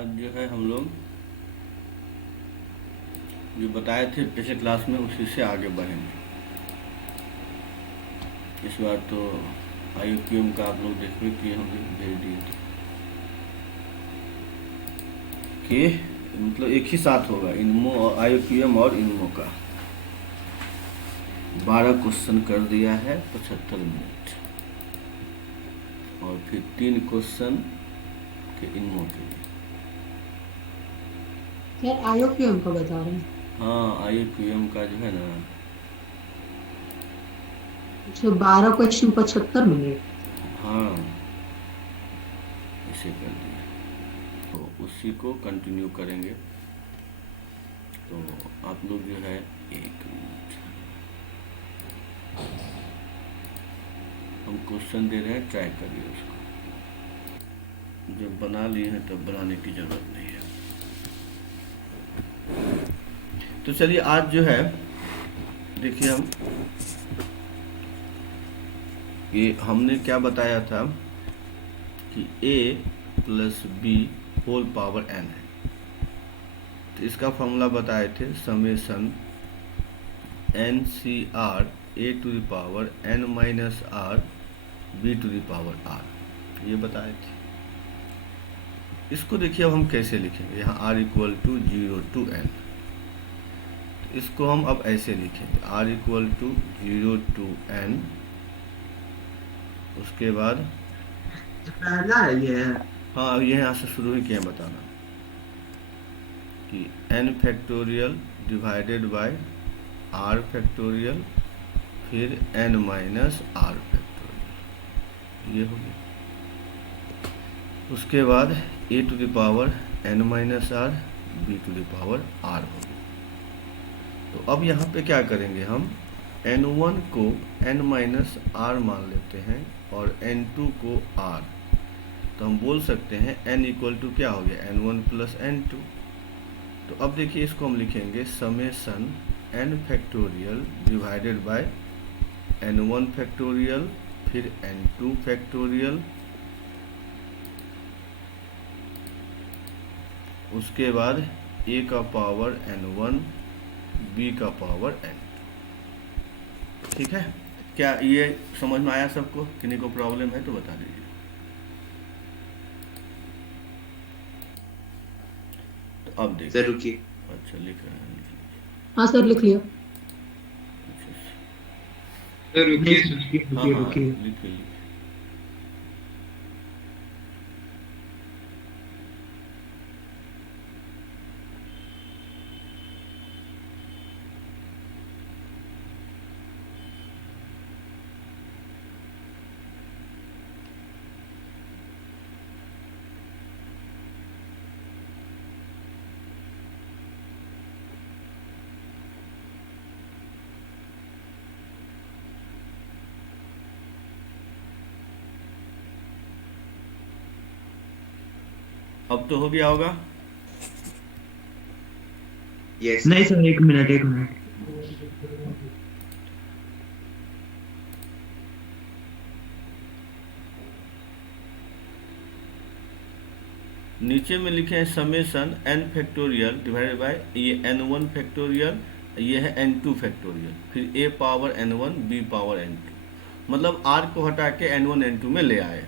आज जो है हम लोग जो बताए थे पिछले क्लास में उसी से आगे बढ़ेंगे। इस बार तो IUQM का आप लोग देखिए कि हम भेज दिए थे कि मतलब एक ही साथ होगा इनमो और IUQM और इनमो का 12 क्वेश्चन कर दिया है 75 मिनट और फिर 3 क्वेश्चन के इनमो के लिए। यार IUQM को बता रहे हैं। हाँ IUQM का जो है ना अच्छा 12 क्वेश्चन 75 मिनट। हाँ इसे कर दिया तो उसी को कंटिन्यू करेंगे। तो आप लोग जो है एक मिनट हम क्वेश्चन दे रहे हैं, ट्राई करिए उसको। जब बना लिए हैं तब बनाने की ज़रूरत नहीं है। तो चलिए आज जो है देखिए हम ये हमने क्या बताया था कि a plus b whole power n है। तो इसका फॉर्मूला बताए थे summation n c r a to the power n minus r b to the power r, ये बताए थे। इसको देखिए अब हम कैसे लिखेंगे। यहाँ r equal to 0 to n, इसको हम अब ऐसे लिखेंगे r equal to 0 to n। उसके बाद पहला है ये। हाँ अब ये यहाँ से शुरू ही किया बताना कि n factorial divided by r factorial फिर n माइनस r फैक्टोरियल, ये हो गया। उसके बाद a to the power n minus r b टू द पावर r हो गया। तो अब यहाँ पे क्या करेंगे हम n1 को n माइनस r मान लेते हैं और n2 को r। तो हम बोल सकते हैं n इक्वल टू क्या हो गया n1 प्लस n2। तो अब देखिए इसको हम लिखेंगे summation n factorial divided by n1 factorial फिर n2 फैक्टोरियल, उसके बाद a का पावर n1 b का पावर n2। ठीक है, क्या ये समझ में आया सबको? किन्हीं को प्रॉब्लम है तो बता दीजिए। तो अब सर देखिए, रुकिए। अच्छा लिख रहे हैं, लिख लीजिए। हाँ सर लिख लिया। अच्छा, सर नहीं रुकिए सर सर। रुकिए हाँ रुकिए हाँ रुकिए। लिखिए लिखिए। अब तो हो गया होगा। यस नहीं सर एक मिनट एक मिनट। नीचे में लिखे हैं summation n factorial divided bye ये n1 फैक्टोरियल, ये है n2 फैक्टोरियल, फिर a power n1 b power n2, मतलब r को हटा के n1 n2 में ले आए।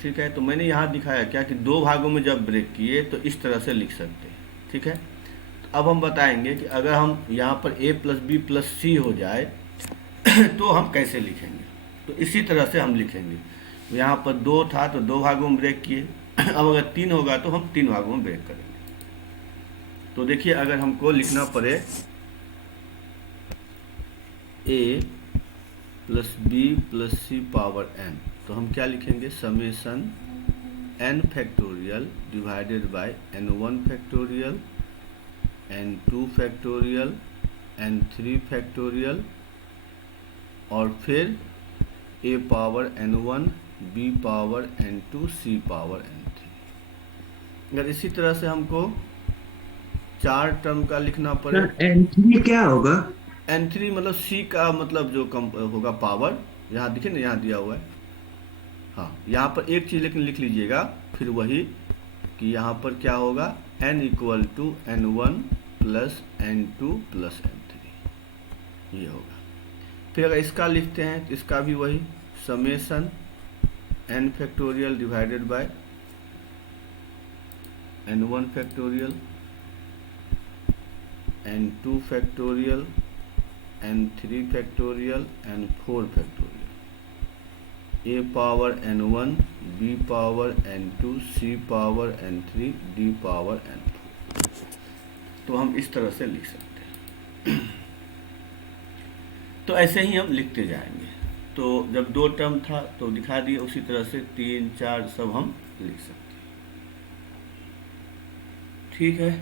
ठीक है, तो मैंने यहाँ दिखाया क्या कि दो भागों में जब ब्रेक किए तो इस तरह से लिख सकते हैं। ठीक है, तो अब हम बताएंगे कि अगर हम यहाँ पर a प्लस बी प्लस सी हो जाए तो हम कैसे लिखेंगे। तो इसी तरह से हम लिखेंगे। यहाँ पर दो था तो दो भागों में ब्रेक किए अब अगर तीन होगा तो हम तीन भागों में ब्रेक करेंगे। तो देखिए अगर हमको लिखना पड़े a plus b plus c power n, तो हम क्या लिखेंगे summation n factorial divided by n1 factorial n2 factorial n3 factorial और फिर a power n1 b power n2 c power n3। अगर इसी तरह से हमको चार टर्म का लिखना पड़े, सर N3 क्या होगा? n3 मतलब c का मतलब जो कम होगा पावर, यहाँ देखिए ना यहाँ दिया हुआ है। हाँ यहाँ पर एक चीज़ लेकिन लिख लीजिएगा, फिर वही कि यहाँ पर क्या होगा, n equal to n1 plus n2 plus n3, ये होगा। फिर अगर इसका लिखते हैं तो इसका भी वही summation n factorial divided by n1 factorial n2 factorial n3 factorial n4 factorial, a power n1 b power n2 c power n3 d power n4। तो हम इस तरह से लिख सकते हैं। तो ऐसे ही हम लिखते जाएंगे। तो जब 2 टर्म था तो दिखा दिए, उसी तरह से 3, 4 सब हम लिख सकते हैं। ठीक है,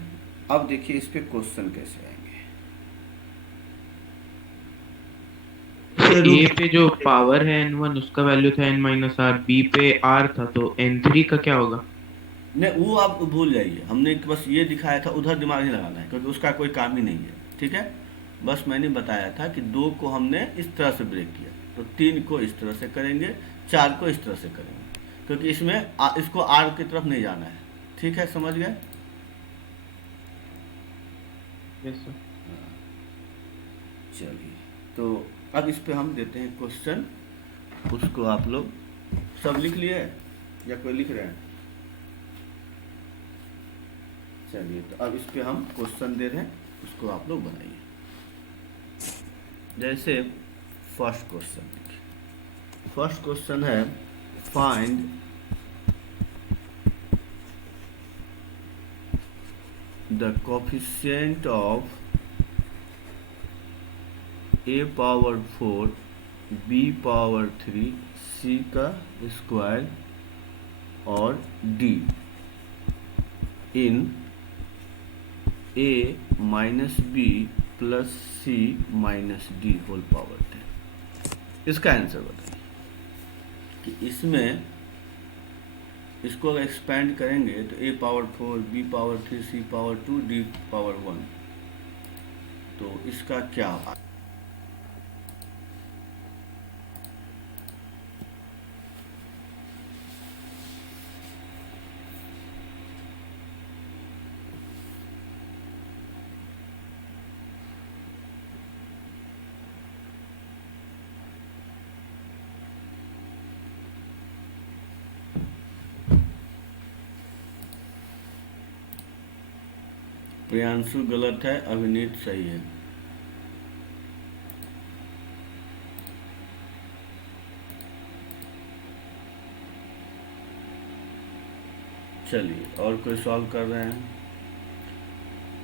अब देखिए इस पे क्वेश्चन कैसे आएंगे। ए पे जो पावर है n1 उसका वैल्यू था n माइनस आर, बी पे आर था, तो n3 का क्या होगा? नहीं, वो आप भूल जाइए, हमने बस ये दिखाया था, उधर दिमाग नहीं लगाना है क्योंकि उसका कोई काम ही नहीं है। ठीक है, बस मैंने बताया था कि 2 को हमने इस तरह से ब्रेक किया, तो 3 को इस तरह से करेंगे, 4 को इस तरह से करेंगे, क्योंकि इसमें इसको आर की तरफ नहीं जाना है। ठीक है, समझ गए? Yes sir. चलिए, तो अब इस पे हम देते हैं क्वेश्चन, उसको आप लोग सब लिख लिए या कोई लिख रहे हैं? चलिए, तो अब इस पे हम क्वेश्चन दे रहे हैं, उसको आप लोग बनाइए। जैसे फर्स्ट क्वेश्चन देखिए, फर्स्ट क्वेश्चन है find the coefficient of a power 4 b power 3 c का स्क्वायर और d in a minus b plus c minus d whole power 10। इसका आंसर बताइए कि इसमें इसको अगर एक्सपेंड करेंगे तो a power 4 b power 3 c power 2 d power 1, तो इसका क्या होगा? प्रियांशु गलत है, अभिनीत सही है। चलिए, और कोई सॉल्व कर रहे हैं?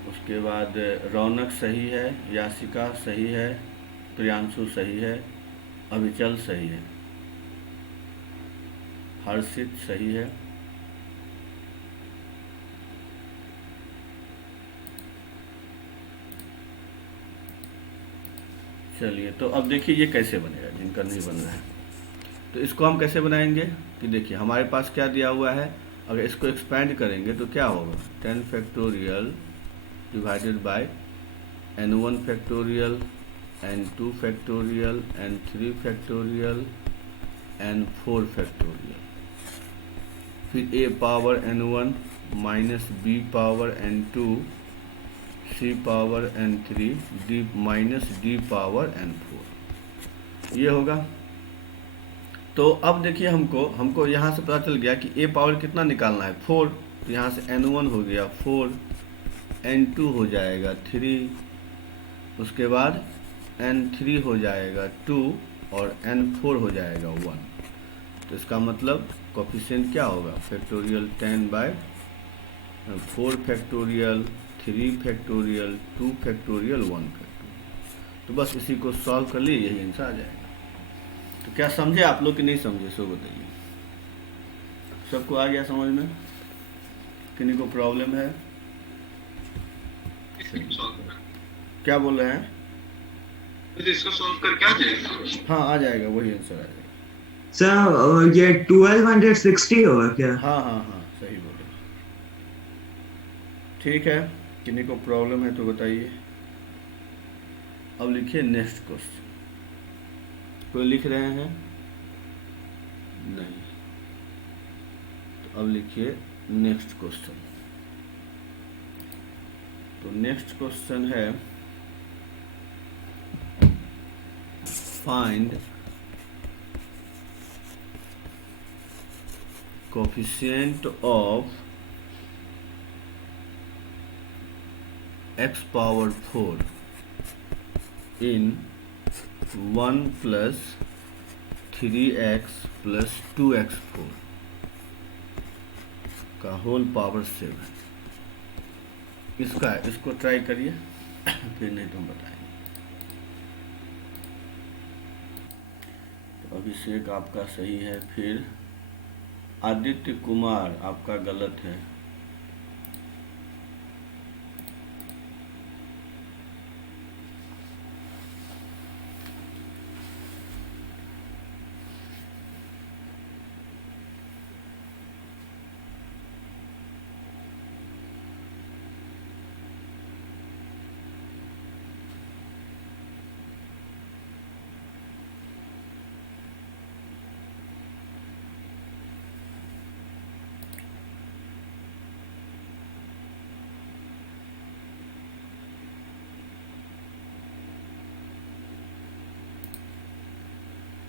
उसके बाद रौनक सही है, यासिका सही है, प्रियांशु सही है, अभिचल सही है, हर्षित सही है। चलिए, तो अब देखिए ये कैसे बनेगा, जिनका नहीं बन रहा है। तो इसको हम कैसे बनाएंगे कि देखिए हमारे पास क्या दिया हुआ है, अगर इसको एक्सपेंड करेंगे तो क्या होगा, 10 factorial divided by n1 factorial n2 factorial n3 factorial n4 factorial, फिर a power n1 minus b power n2 c power n3 d minus d power n4, ये होगा। तो अब देखिए हमको यहाँ से पता चल गया कि a पावर कितना निकालना है, 4, तो यहाँ से n1 हो गया 4, n2 हो जाएगा 3, उसके बाद n3 हो जाएगा 2 और n4 हो जाएगा 1। तो इसका मतलब कोफिशिएंट क्या होगा, factorial 10 by 4 factorial 3 factorial 2 factorial 1 factorial. तो बस इसी को सॉल्व कर लिए, यही आंसर आ जाएगा। तो क्या समझे आप लोग कि नहीं समझे, सो बताइए। सबको आ गया समझ में? किन्हीं को प्रॉब्लम है? क्या बोल रहे हैं? इसको सॉल्व करके आ जाएगा। हाँ, आ जाएगा, वही आंसर आ जाएगा। सर ये 1260 होगा क्या? हाँ हाँ हाँ, सही बोले। ठीक है, किन्हीं को प्रॉब्लम है तो बताइए। अब लिखिए नेक्स्ट क्वेश्चन। कोई लिख रहे हैं? नहीं। तो अब लिखिए नेक्स्ट क्वेश्चन। तो नेक्स्ट क्वेश्चन है find coefficient of x power 4 in 1 plus 3x plus 2x4 का होल पावर 7। इसको ट्राई करिए फिर नहीं तो हम बताएंगे। तो अभिषेक आपका सही है, फिर आदित्य कुमार आपका गलत है।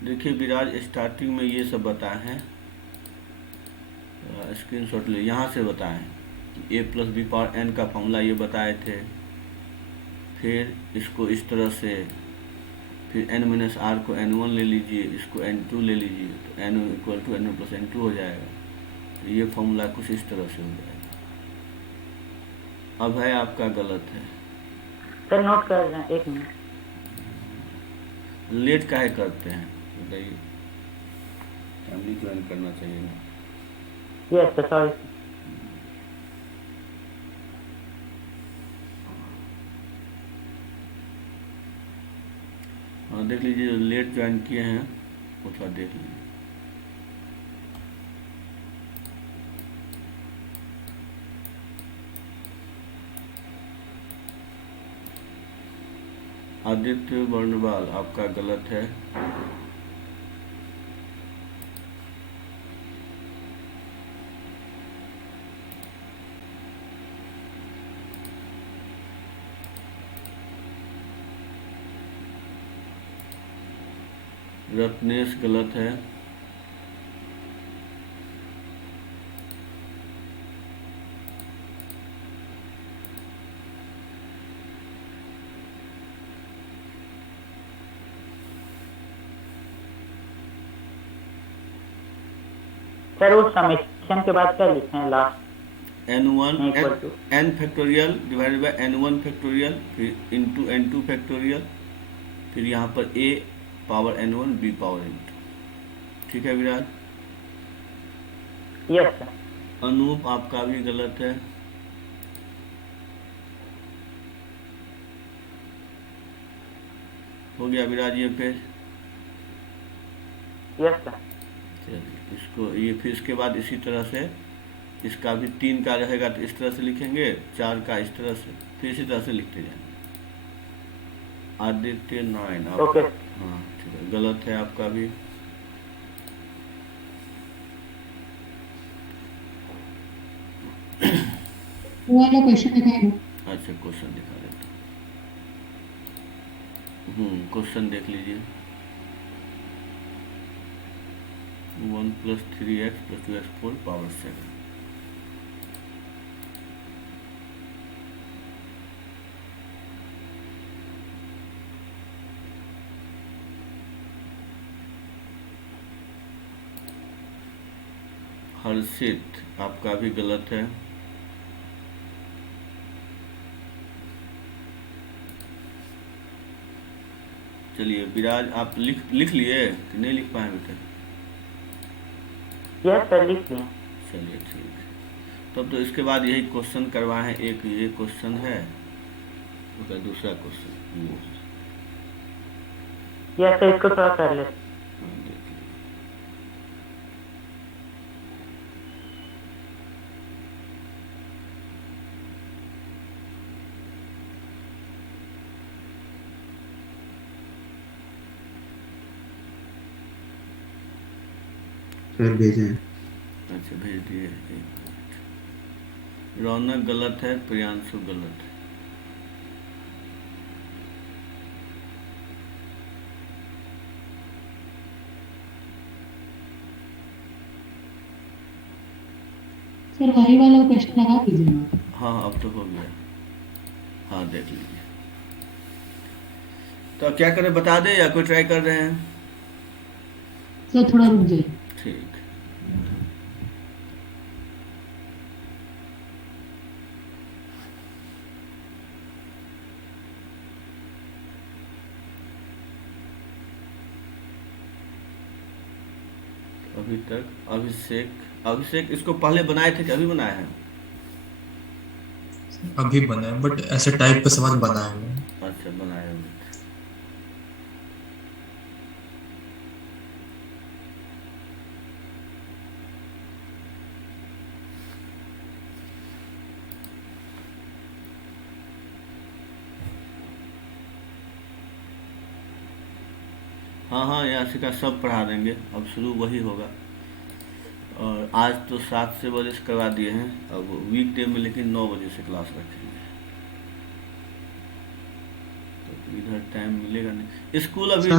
देखिए विराज, स्टार्टिंग में ये सब बताए हैं, स्क्रीनशॉट ले, यहाँ से बताएं कि a plus b power n का फॉर्मूला ये बताए थे। फिर इसको इस तरह से, फिर n माइनस आर को n1 ले लीजिए, इसको n2 ले लीजिए, तो n equal to n plus n2 हो जाएगा। तो ये फॉर्मूला कुछ इस तरह से हो जाएगा। अब है आपका गलत है। सर नोट कर रहे हैं, एक मिनट। लेट काहे करते हैं बताइए, फैमिली ज्वाइन करना चाहिए ना। Yes sir, sorry. हाँ देख लीजिए, जो लेट ज्वाइन किए हैं वो थोड़ा देख लीजिए। आदित्य वर्णवाल आपका गलत है। रत्नेश गलत है। सर उस समेशन के बाद क्या लिखे हैं last? n1 Equal to n factorial divided by n1 factorial, फिर इंटू n2 फैक्टोरियल, फिर यहाँ पर a power n1 b power n2। ठीक है विराज। Yes sir. अनूप आपका भी गलत है। हो गया विराज ये पेज। Yes sir. चलिए इसको ये, फिर इसके बाद इसी तरह से इसका भी 3 का रहेगा तो इस तरह से लिखेंगे, 4 का इस तरह से, फिर इसी तरह से लिखते जाएंगे। आदित्य 9 आप, ओके। हाँ ठीक है, गलत है आपका भी। वो वाला क्वेश्चन दिखाएगा। अच्छा क्वेश्चन दिखा देता हूँ। क्वेश्चन देख लीजिए। 1 plus 3x plus 2x4 power 7। हर्षित आपका भी गलत है। चलिए विराज, आप लिख लिए कि नहीं लिख पाए बेटे? यस सर, लिख लिया। चलिए ठीक है, तब तो इसके बाद यही क्वेश्चन करवाए हैं। एक ये क्वेश्चन है, उसका दूसरा क्वेश्चन यस सर, इसको थोड़ा कर लेते। देख लीजिए। सर भेजे हैं। अच्छा भेज दिए, एक मिनट। रौनक गलत है, प्रियांशु गलत है। सर वही वाला क्वेश्चन लगा दीजिए ना। हाँ अब तो हो गया। हाँ देख लीजिए। तो क्या करें, बता दें या कोई ट्राई कर रहे हैं? सर थोड़ा रुक जाइए। ठीक। अभी तक अभिषेक इसको पहले बनाए थे कि अभी बनाए हैं? अभी बना है, बट ऐसे टाइप का सवाल बना है। अच्छा बनाए हैं। हाँ यहाँ से का सब पढ़ा देंगे, अब शुरू वही होगा। और आज तो 7 से बजे से करवा दिए हैं, अब वीक डे में लेकिन 9 बजे से क्लास रखेंगे। तो इधर टाइम मिलेगा नहीं। स्कूल अभी सर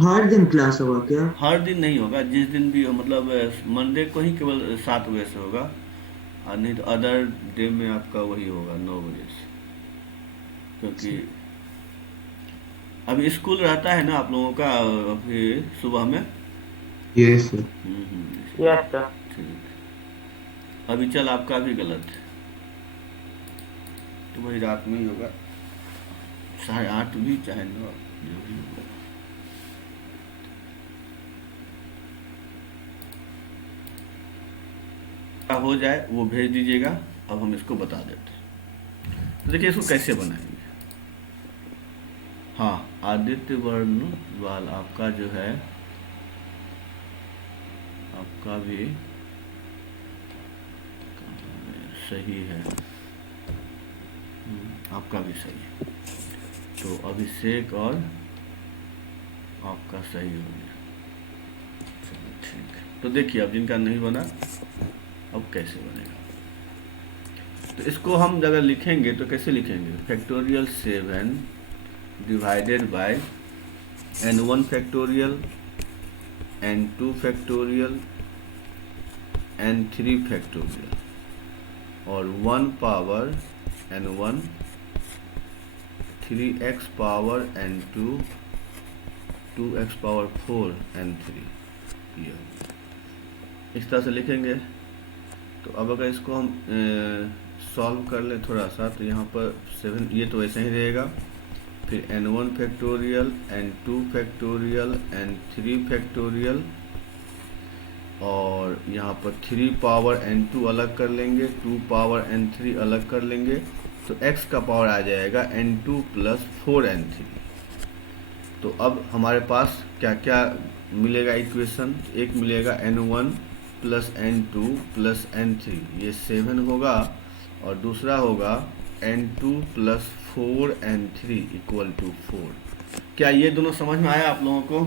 हर दिन क्लास होगा क्या? हर दिन नहीं होगा, जिस दिन भी हो, मतलब मंडे को ही केवल 7 बजे से होगा, और नहीं तो अदर डे में आपका वही होगा 9 बजे से। क्योंकि अभी स्कूल रहता है ना आप लोगों का अभी सुबह में। Yes sir. Yes sir. ठीक। अभी चल आपका भी गलत है, तो वही रात में ही होगा, 8:30 भी चाहे 9 जो भी होगा। हो जाए वो भेज दीजिएगा, अब हम इसको बता देते हैं। तो देखिए इसको कैसे बनाएंगे। हाँ आदित्य वर्णवाल आपका जो है, आपका भी सही है। आपका भी सही है, तो अभिषेक और आपका सही हो गया। चलो ठीक है। तो देखिए अब जिनका नहीं बना अब कैसे बनेगा। तो इसको हम अगर लिखेंगे तो कैसे लिखेंगे, factorial 7 divided by n1 factorial n2 factorial n3 factorial और 1 power n1 3x power n2 2x power 4 n3, इस तरह से लिखेंगे। तो अब अगर इसको हम सॉल्व कर लें थोड़ा सा, तो यहाँ पर 7 ये तो ऐसे ही रहेगा, फिर n1 factorial n2 factorial n3 factorial और यहाँ पर 3 पावर n2 अलग कर लेंगे, 2 पावर n3 अलग कर लेंगे, तो x का पावर आ जाएगा n2 प्लस 4n3। तो अब हमारे पास क्या क्या मिलेगा इक्वेशन, एक मिलेगा n1 plus n2 plus n3, ये 7 होगा, और दूसरा होगा n2 plus 4n3 equal to 4। क्या ये दोनों समझ में आया आप लोगों को?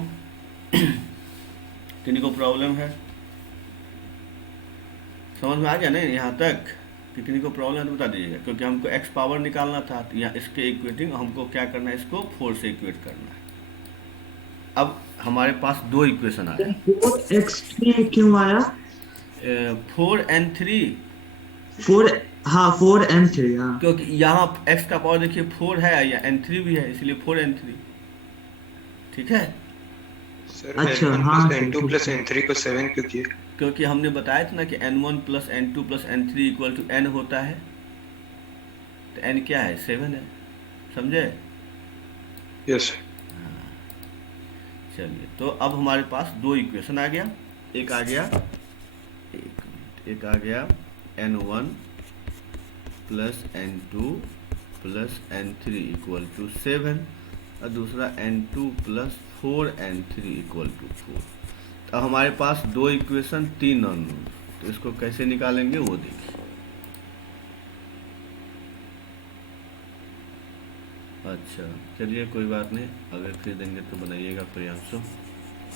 किन्हीं को प्रॉब्लम है? समझ में आ गया नहीं यहाँ तक? कि किन्हीं को प्रॉब्लम है तो बता दीजिएगा, क्योंकि हमको x पावर निकालना था, तो यहाँ इसके इक्वेटिंग हमको क्या करना है, इसको 4 से इक्वेट करना है। अब हमारे पास दो इक्वेशन आ गए। 4x3 क्यों आया? 4n3 4n3 हाँ, क्योंकि यहाँ x का पावर देखिए 4 है या n3 भी है, इसलिए 4n3। ठीक है, सर अच्छा, n1 हाँ, plus n2 sir, plus n3 को 7 क्यों किए? क्योंकि हमने बताया था ना कि n1 plus n2 plus n3 equal to n होता है, तो n क्या है, 7 है, समझे? यस। चलिए, तो अब हमारे पास दो इक्वेशन आ गया, एक आ गया n1 plus n2 plus n3 equal to 7 और दूसरा n2 plus 4n3 equal to 4। तो अब हमारे पास दो इक्वेशन, 3 अननोन, तो इसको कैसे निकालेंगे वो देखिए। अच्छा चलिए कोई बात नहीं, अगर फिर देंगे तो बनाइएगा प्रियांशु।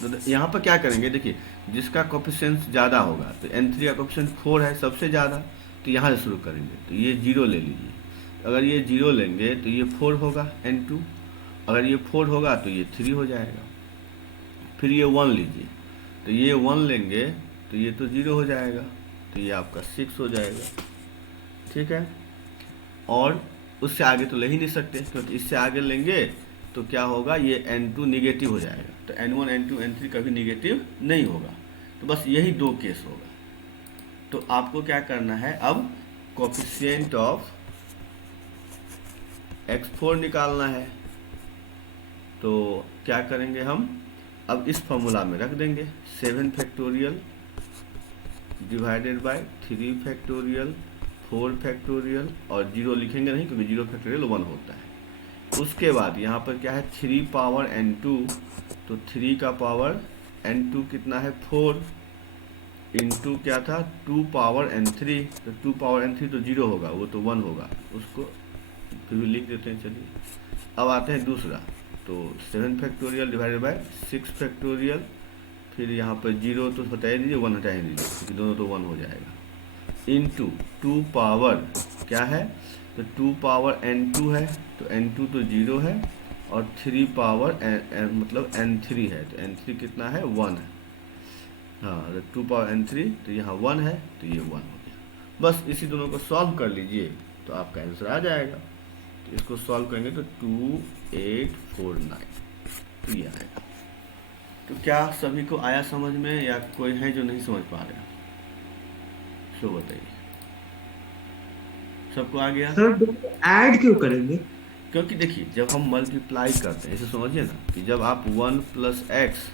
तो यहाँ पर क्या करेंगे, देखिए जिसका कोफिशिएंट ज़्यादा होगा, तो n3 का कोफिशिएंट 4 है सबसे ज़्यादा, तो यहाँ से शुरू करेंगे, तो ये 0 ले लीजिए। अगर ये 0 लेंगे तो ये 4 होगा n2, अगर ये 4 होगा तो ये 3 हो जाएगा। फिर ये 1 लीजिए, तो ये 1 लेंगे तो ये तो 0 हो जाएगा, तो ये आपका 6 हो जाएगा। ठीक है, और उससे आगे तो ले ही नहीं सकते, क्योंकि इससे आगे लेंगे तो क्या होगा, ये n2 निगेटिव हो जाएगा, तो n1 n2 n3 कभी निगेटिव नहीं होगा। तो बस यही दो केस होगा। तो आपको क्या करना है, अब कोफिशिएंट ऑफ x4 निकालना है। तो क्या करेंगे हम, अब इस फॉर्मूला में रख देंगे 7 factorial divided bye 3 factorial 4 factorial, और 0 लिखेंगे नहीं क्योंकि 0 फैक्टोरियल 1 होता है। उसके बाद यहाँ पर क्या है, 3 पावर n2, तो 3 का पावर n2 कितना है 4, इंटू क्या था 2 पावर n3, तो 2 पावर n3 तो 0 होगा, वो तो 1 होगा, उसको फिर भी लिख देते हैं। चलिए अब आते हैं दूसरा, तो 7 फैक्टोरियल डिवाइडेड बाय 6 फैक्टोरियल, फिर यहाँ पर 0 तो हटा ही दीजिए, 1 हटा ही दीजिए क्योंकि दोनों तो 1 हो जाएगा, इंटू 2 पावर क्या है, तो 2 पावर n2 है, तो n2 तो 0 है, और 3 पावर मतलब n3 है, तो n3 कितना है 1 है। हाँ, तो 2 पावर n3, तो यहाँ 1 है, तो ये 1 हो गया। बस इसी दोनों को सॉल्व कर लीजिए तो आपका आंसर आ जाएगा। तो इसको सॉल्व करेंगे तो 2849, तो ये आएगा। तो क्या सभी को आया समझ में, या कोई है जो नहीं समझ पा रहे? सो बताइए, सबको आ गया? सर ऐड क्यों करेंगे? क्योंकि देखिए, जब हम मल्टीप्लाई करते हैं, इसे समझिए ना, कि जब आप 1 प्लस एक्स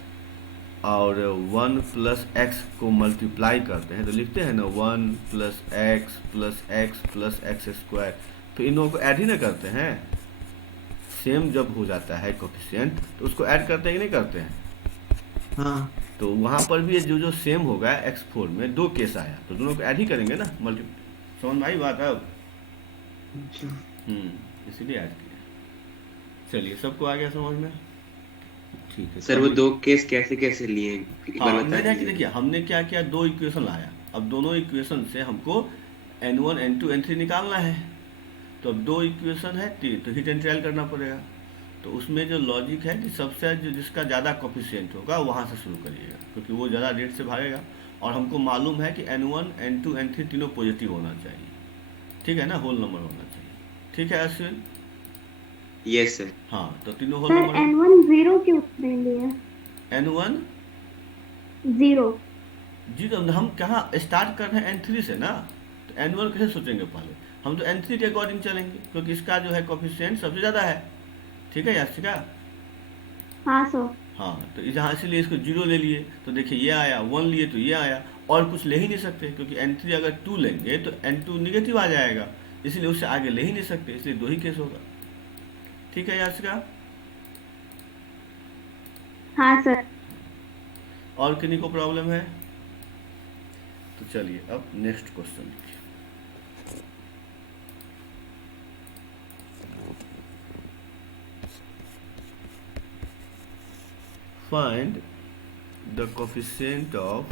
और 1 प्लस एक्स को मल्टीप्लाई करते हैं तो लिखते हैं ना 1 plus x plus x plus x square, तो इन लोगों को ऐड ही ना करते हैं। सेम जब हो जाता है कोफिशिएंट तो उसको ऐड करते हैं कि नहीं करते हैं? हाँ, तो वहाँ पर भी जो जो सेम होगा x4 में 2 केस आया, तो दोनों को ऐड ही करेंगे ना, मल्टी। समझ में आई बात अब? अच्छा। इसीलिए ऐड किया। चलिए, सबको आ गया समझ में? ठीक है सर वो 2 केस कैसे कैसे लिए हाँ, बता मैंने दीजिए। देखिए हमने क्या किया, 2 इक्वेशन लाया। अब दोनों इक्वेशन से हमको n1 n2 n3 निकालना है। तो अब 2 इक्वेशन है तो हिट एंड ट्रायल करना पड़ेगा। तो उसमें जो लॉजिक है कि सबसे जो जिसका ज़्यादा कोफिशिएंट होगा वहाँ से शुरू करिएगा, क्योंकि वो ज़्यादा रेट से भागेगा। और हमको मालूम है कि n1 n2 n3 तीनों पॉजिटिव होना चाहिए, ठीक है ना, होल नंबर होना चाहिए। ठीक है अश्विन? Yes sir. हाँ, तो तीनों होल सर नंबर। n1 0 क्यों नहीं लिया? n1 0 जी, तो हम कहाँ स्टार्ट कर रहे हैं n3 से ना, तो n1 कैसे सोचेंगे पहले? हम तो n3 के अकॉर्डिंग चलेंगे, क्योंकि इसका जो है कोफिशिएंट सबसे ज़्यादा है। ठीक है याशिका? हाँ सर। हाँ, तो यहाँ इसीलिए इसको 0 ले लिए, तो देखिए ये आया, 1 लिए तो ये आया, और कुछ ले ही नहीं सकते, क्योंकि n3 अगर 2 लेंगे तो n2 निगेटिव आ जाएगा, इसलिए उससे आगे ले ही नहीं सकते, इसलिए 2 ही केस होगा। ठीक है याशिका? हाँ सर। और किन्हीं को प्रॉब्लम है? तो चलिए अब नेक्स्ट क्वेश्चन लिखिए। Find the coefficient of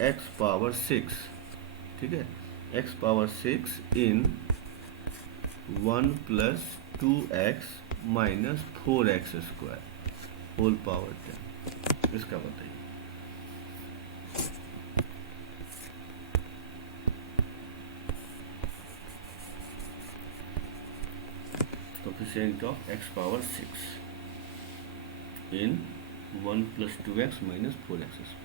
x power 6, ठीक है, x power 6 in 1 plus 2x minus 4x square whole power 10, इसका बताइए। Coefficient of x power 6 in 1 plus 2x minus 4x square।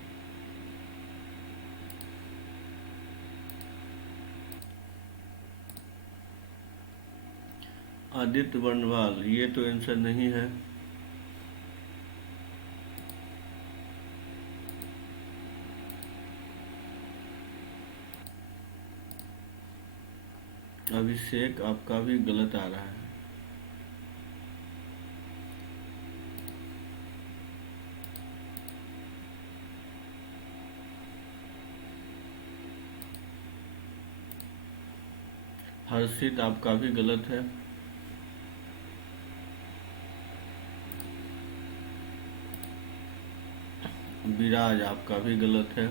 Aditya Varnwal, ये तो आंसर नहीं है। अभिषेक, आपका भी गलत आ रहा है। हर्षित, आपका भी गलत है। विराज, आपका भी गलत है।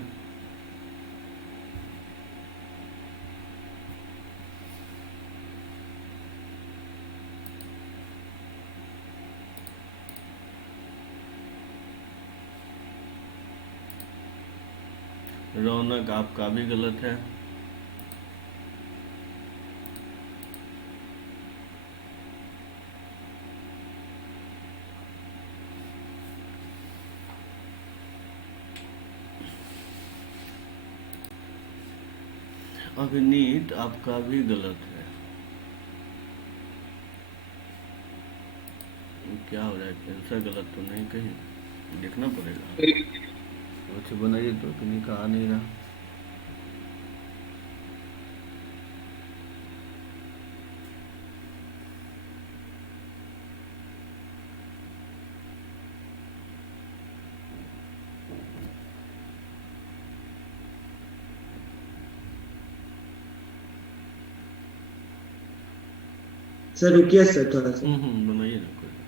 रौनक आपका भी गलत है। अभिनीत आपका भी गलत है। क्या हो रहा है, आंसर गलत तो नहीं, कहीं देखना पड़ेगा। अच्छा बनाइए तो किन्हीं का आ नहीं रहा। सर रुकिए सर थोड़ा सा। बनाइए ना, कोई दिक्कत।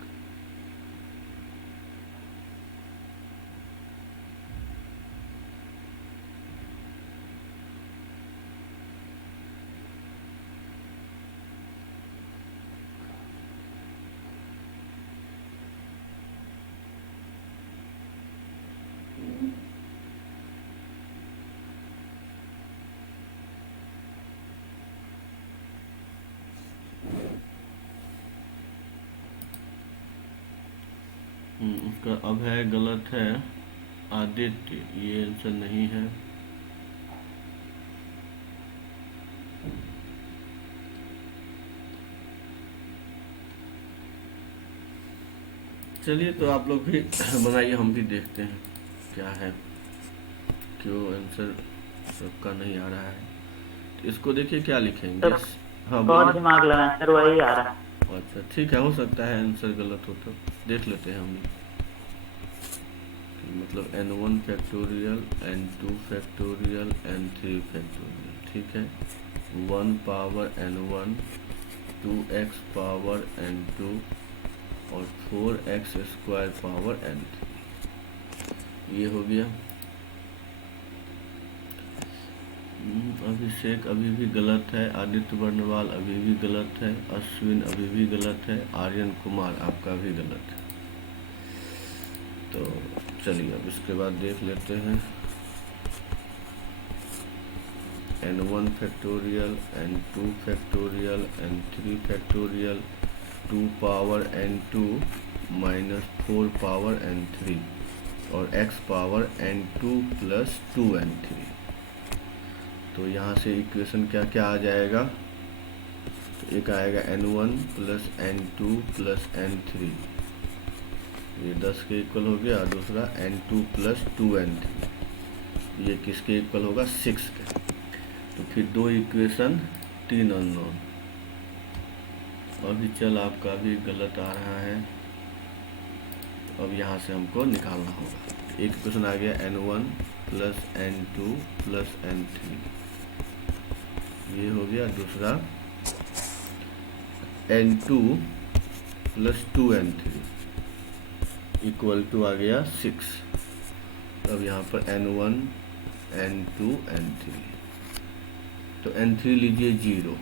उसका अब है गलत है आदित्य, ये आंसर नहीं है। चलिए तो आप लोग भी बनाइए, हम भी देखते हैं क्या है, क्यों आंसर सबका नहीं आ रहा है। तो इसको देखिए क्या लिखेंगे। हाँ बहुत बोलिए। दिमाग लगा सर, वही आ रहा है। अच्छा ठीक है, हो सकता है आंसर गलत हो, तो देख लेते हैं हम। मतलब n1 factorial, n2 factorial, n3 factorial, ठीक है। 1 power n1, 2x power n2 और 4x स्क्वायर पावर n3, ये हो गया। अभिषेक अभी भी गलत है, आदित्य वर्णवाल अभी भी गलत है, अश्विन अभी भी गलत है, आर्यन कुमार आपका भी गलत है। तो चलिए अब इसके बाद देख लेते हैं। n1 factorial, n2 factorial, n3 factorial, 2 power n2 minus 4 power n3 और x power n2 plus 2n3। तो यहाँ से इक्वेशन क्या क्या आ जाएगा, तो एक आएगा n1 plus n2 plus n3, ये 10 के इक्वल हो गया। दूसरा n2 प्लस 2n3, ये किसके इक्वल होगा, 6 के। तो फिर दो इक्वेशन, 3 अननोन। अभी चल आपका भी गलत आ रहा है, अब यहाँ से हमको निकालना होगा। एक इक्वेशन आ गया n1 plus n2 plus n3, ये हो गया। दूसरा n2 plus 2n3 equal to आ गया 6। अब यहाँ पर n1, n2, n3, तो n3 लीजिए 0,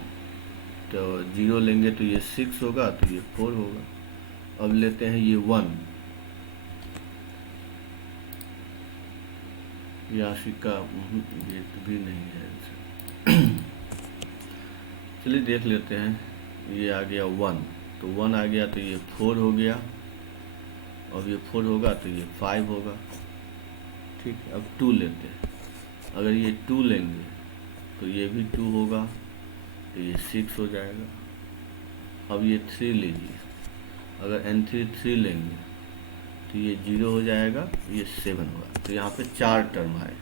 तो 0 लेंगे तो ये 6 होगा, तो ये 4 होगा। अब लेते हैं ये 1, याशिका ये भी नहीं है आंसर। चलिए देख लेते हैं, ये आ गया 1, तो 1 आ गया तो ये 4 हो गया। अब ये 4 होगा तो ये 5 होगा, ठीक है। अब 2 लेते हैं, अगर ये 2 लेंगे तो ये भी 2 होगा, तो ये 6 हो जाएगा। अब ये 3 लीजिए, अगर n3 3 लेंगे तो ये 0 हो जाएगा, ये 7 होगा। तो यहाँ पे 4 टर्म आए,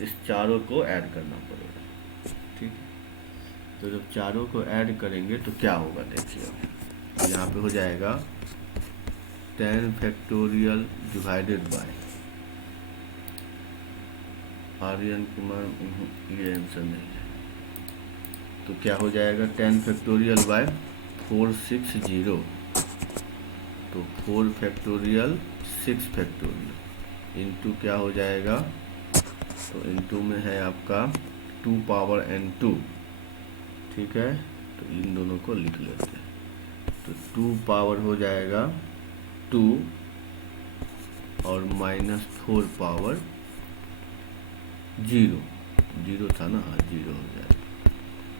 इस चारों को ऐड करना पड़ेगा, ठीक है। तो जब चारों को ऐड करेंगे तो क्या होगा देखिए, तो यहाँ पे हो जाएगा 10 factorial divided by, Aryan Kumar ये आंसर नहीं है। तो क्या हो जाएगा 10 फैक्टोरियल बाय 460, तो 4 फैक्टोरियल 6 फैक्टोरियल इनटू क्या हो जाएगा, तो इनटू में है आपका 2 पावर n2, ठीक है। तो इन दोनों को लिख लेते हैं, तो 2 पावर हो जाएगा 2 और माइनस 4 पावर जीरो, जीरो था ना, हाँ जीरो हो जाएगा,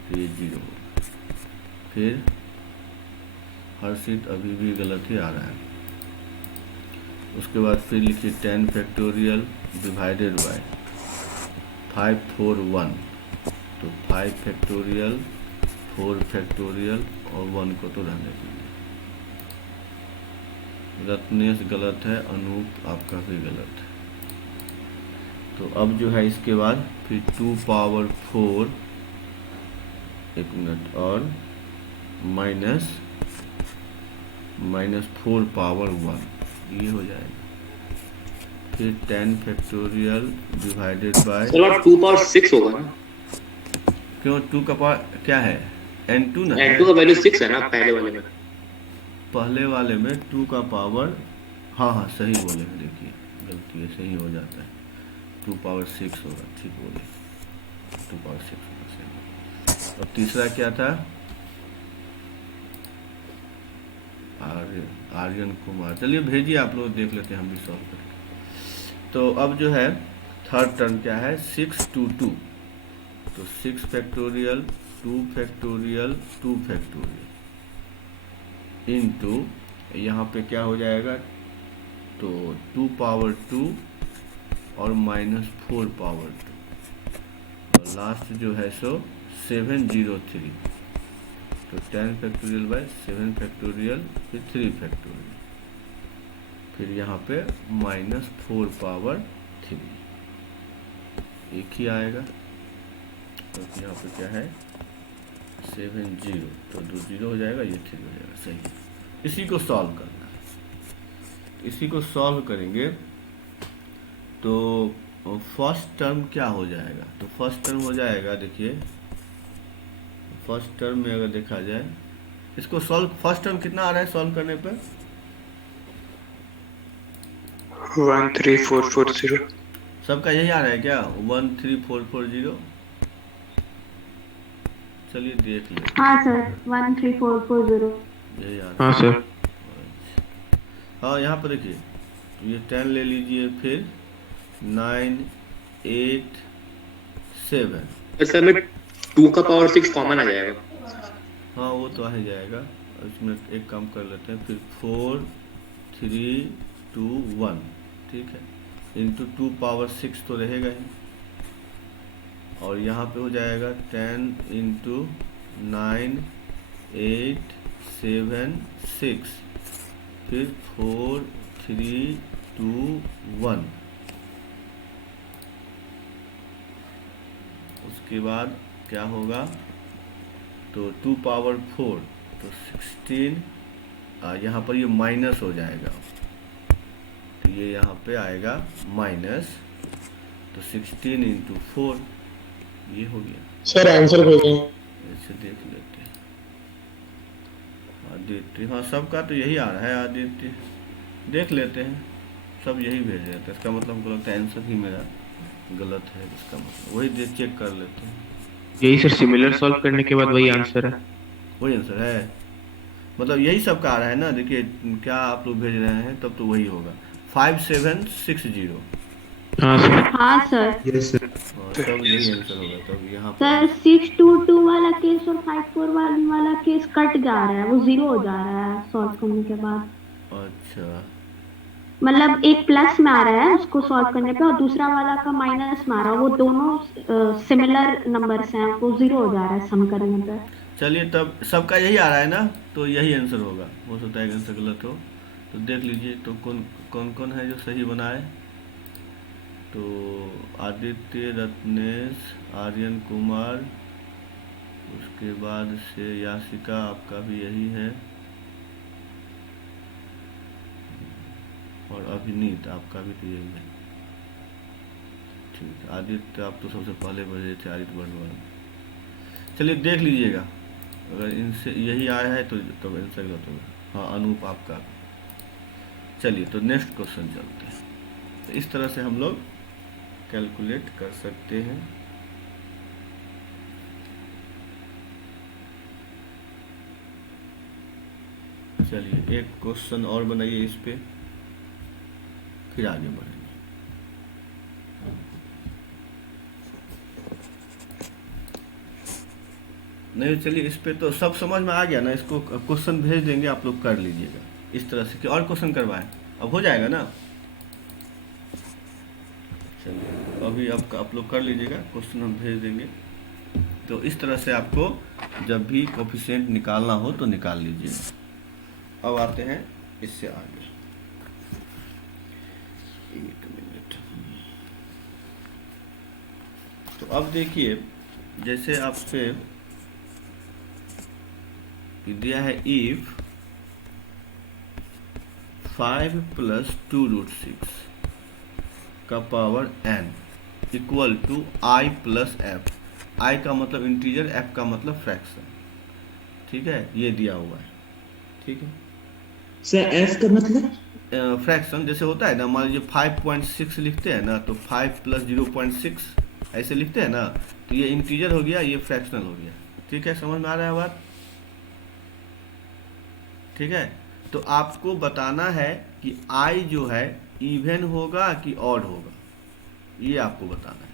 तो ये जीरो होगा। फिर हर्षित अभी भी गलत ही आ रहा है। उसके बाद फिर लिखिए 10 फैक्टोरियल डिवाइडेड बाय 5 4 1, तो 5 फैक्टोरियल 4 फैक्टोरियल और 1 को तो रहने दीजिए। रत्नेश गलत है, अनूप आपका भी गलत है। तो अब जो है इसके बाद फिर 2 पावर 4, एक मिनट, और माइनस 4 पावर 1, ये हो जाएगा। फिर 10 फैक्टोरियल डिवाइडेड बाय, चलो 2 पावर 6 होगा ना, क्यों 2 का पावर क्या है, n2 ना है, n2 का वैल्यू 6 है ना पहले वाले में। पहले वाले में 2 का पावर, हाँ हाँ सही बोले, देखिए गलती है, सही हो जाता है, 2 पावर 6 होगा, ठीक बोले, 2 पावर 6 होगा, सही। और तीसरा क्या था, आर्यन कुमार, चलिए भेजिए, आप लोग देख लेते हैं, हम भी सॉल्व करके। तो अब जो है थर्ड टर्म क्या है, 6 2 2, तो 6 फैक्टोरियल 2 फैक्टोरियल 2 फैक्टोरियल इनटू, यहाँ पे क्या हो जाएगा, तो 2 पावर 2 और माइनस 4 पावर 2, और लास्ट जो है सो 703, तो 10 फैक्टोरियल बाय 7 फैक्टोरियल फिर 3 फैक्टोरियल, फिर यहाँ पे माइनस 4 पावर 3, एक ही आएगा। तो यहाँ पे क्या है 7 0, तो 2 0 हो जाएगा, ये 3 हो जाएगा, सही। इसी को सॉल्व करना है, इसी को सॉल्व करेंगे तो फर्स्ट टर्म क्या हो जाएगा, तो फर्स्ट टर्म हो जाएगा, देखिए फर्स्ट टर्म में अगर देखा जाए इसको सॉल्व, फर्स्ट टर्म कितना आ रहा है सॉल्व करने पर, 13440। सबका यही आ रहा है क्या, 13440, चलिए देख लेते, हाँ सर 13440। यही आ रहा हाँ है। सर। हाँ यहाँ पर देखिए, ये 10 ले लीजिए, फिर 9 8 7, सर में 2 का पावर 6 कॉमन आ जाएगा। हाँ वो तो आ ही जाएगा, इसमें एक काम कर लेते हैं, फिर 4 3 2 1, ठीक है, इंटू 2 पावर 6 तो रहेगा ही, और यहाँ पे हो जाएगा 10 इंटू 9 8 7 6, फिर 4 3 2 1, उसके बाद क्या होगा, तो 2 पावर 4, तो 16, यहाँ पर ये माइनस हो जाएगा, तो ये यहाँ पे आएगा माइनस, तो 16 इंटू 4, ये हो गया। सर आंसर भेजें। ऐसे देख लेते हैं, आदित्य, हाँ सबका तो यही आ रहा है, आदित्य देख लेते हैं, सब यही भेज रहे थे, इसका मतलब हमको लगता है आंसर ही मेरा गलत है, इसका मतलब वही देख चेक कर लेते हैं, यही सर, सिमिलर सॉल्व करने के बाद वही आंसर है। वही आंसर है, मतलब यही सब का आ रहा है ना, देखिए क्या आप लोग भेज रहे हैं, तब तो वही होगा 5760, हाँ सर। हाँ सर। Yes sir. और तब यही आंसर होगा, तब यहाँ सर पर 622 वाला केस और 54 वाला केस कट जा रहा है, वो जीरो हो जा रहा है सॉल्व करने के बाद, अच्छा, मतलब एक प्लस में आ रहा है उसको सॉल्व करने पे और दूसरा वाला का माइनस में आ रहा है, वो दोनों सिमिलर नंबर्स हैं, वो जीरो हो जा रहा है सम करने पे। चलिए तब सबका यही आ रहा है ना, तो यही आंसर होगा, हो सकता है कि आंसर गलत हो, तो देख लीजिए तो कौन कौन है जो सही बनाए, तो आदित्य, रत्नेश, आर्यन कुमार, उसके बाद से यासिका, आपका भी यही है, और अभिनीत आपका भी तो यही है, ठीक है। आदित्य आप तो सबसे पहले भेजे थे, आदित्य वर्णवाल, चलिए देख लीजिएगा, अगर इनसे यही आया है तो तब आंसर गलत होगा। हाँ अनूप आपका, चलिए तो नेक्स्ट क्वेश्चन चलते हैं, तो इस तरह से हम लोग कैलकुलेट कर सकते हैं। चलिए एक क्वेश्चन और बनाइए इस पे, फिर आगे बढ़ेंगे। नहीं चलिए, इस पे तो सब समझ में आ गया ना, इसको क्वेश्चन भेज देंगे, आप लोग कर लीजिएगा इस तरह से कि और क्वेश्चन करवाएं, अब हो जाएगा ना। चलिए अभी आप लोग कर लीजिएगा, क्वेश्चन हम भेज देंगे। तो इस तरह से आपको जब भी कोफिशिएंट निकालना हो तो निकाल लीजिएगा। अब आते हैं इससे आगे, एक मिनट। तो अब देखिए, जैसे आपसे दिया है इफ 5 + 2√6 का power n equal to i + f। i का मतलब इंटीजर, f का मतलब फ्रैक्शन, ठीक है, ये दिया हुआ है, ठीक है। सर एफ का मतलब? फ्रैक्शन जैसे होता है ना, मान लीजिए 5.6 लिखते हैं ना, तो 5 + 0.6 ऐसे लिखते हैं ना, तो ये इंटीजर हो गया, ये फ्रैक्शनल हो गया, ठीक है। समझ में आ रहा है बात, ठीक है। तो आपको बताना है कि i जो है इवन होगा कि ऑड होगा, ये आपको बताना है,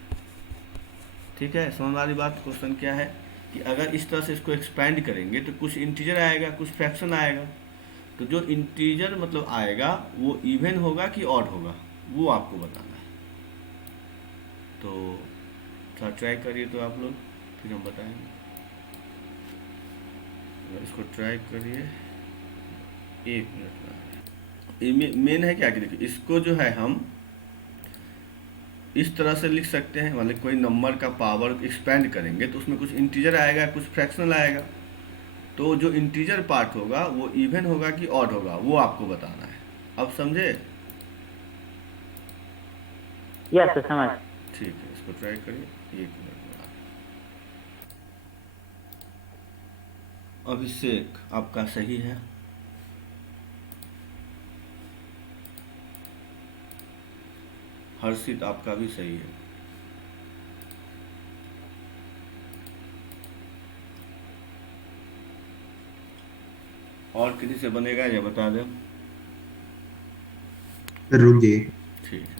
ठीक है। समझ में आ रही बात। क्वेश्चन क्या है कि अगर इस तरह से इसको एक्सपेंड करेंगे तो कुछ इंटीजर आएगा, कुछ फ्रैक्शन आएगा, तो जो इंटीजर मतलब आएगा वो इवन होगा कि ऑड होगा, वो आपको बताना है। तो थोड़ा ट्राई करिए तो आप लोग, फिर हम बताएंगे। इसको ट्राई करिए, एक मिनट। मेन है क्या कि देखिए, इसको जो है हम इस तरह से लिख सकते हैं, मतलब कोई नंबर का पावर एक्सपेंड करेंगे तो उसमें कुछ इंटीजर आएगा, कुछ फ्रैक्शनल आएगा, तो जो इंटीजर पार्ट होगा वो इवन होगा कि ऑड होगा, वो आपको बताना है। अब समझे? यस सर, समझ। ठीक है, इसको ट्राई करिए, एक मिनट। अभिषेक आपका सही है, हर्षित आपका भी सही है, और किसी से बनेगा या बता दें? रुकिए। ठीक है।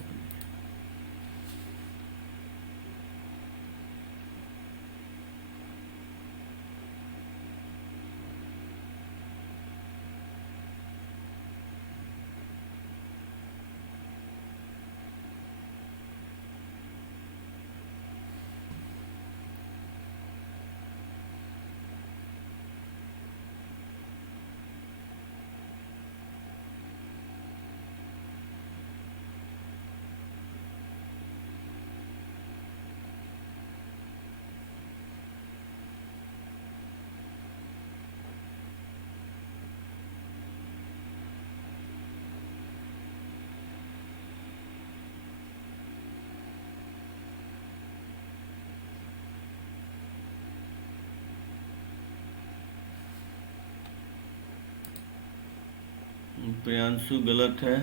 प्रियांशु गलत है,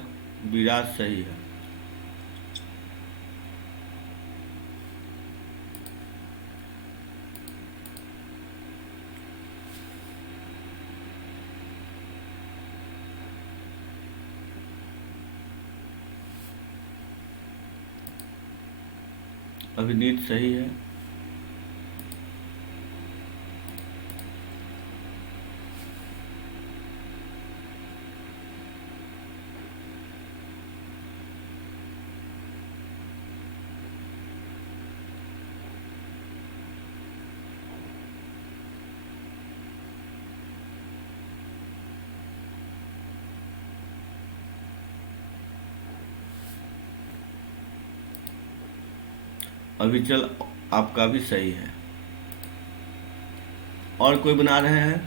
विराज सही है। अभिनीत सही है, अविचल आपका भी सही है। और कोई बना रहे हैं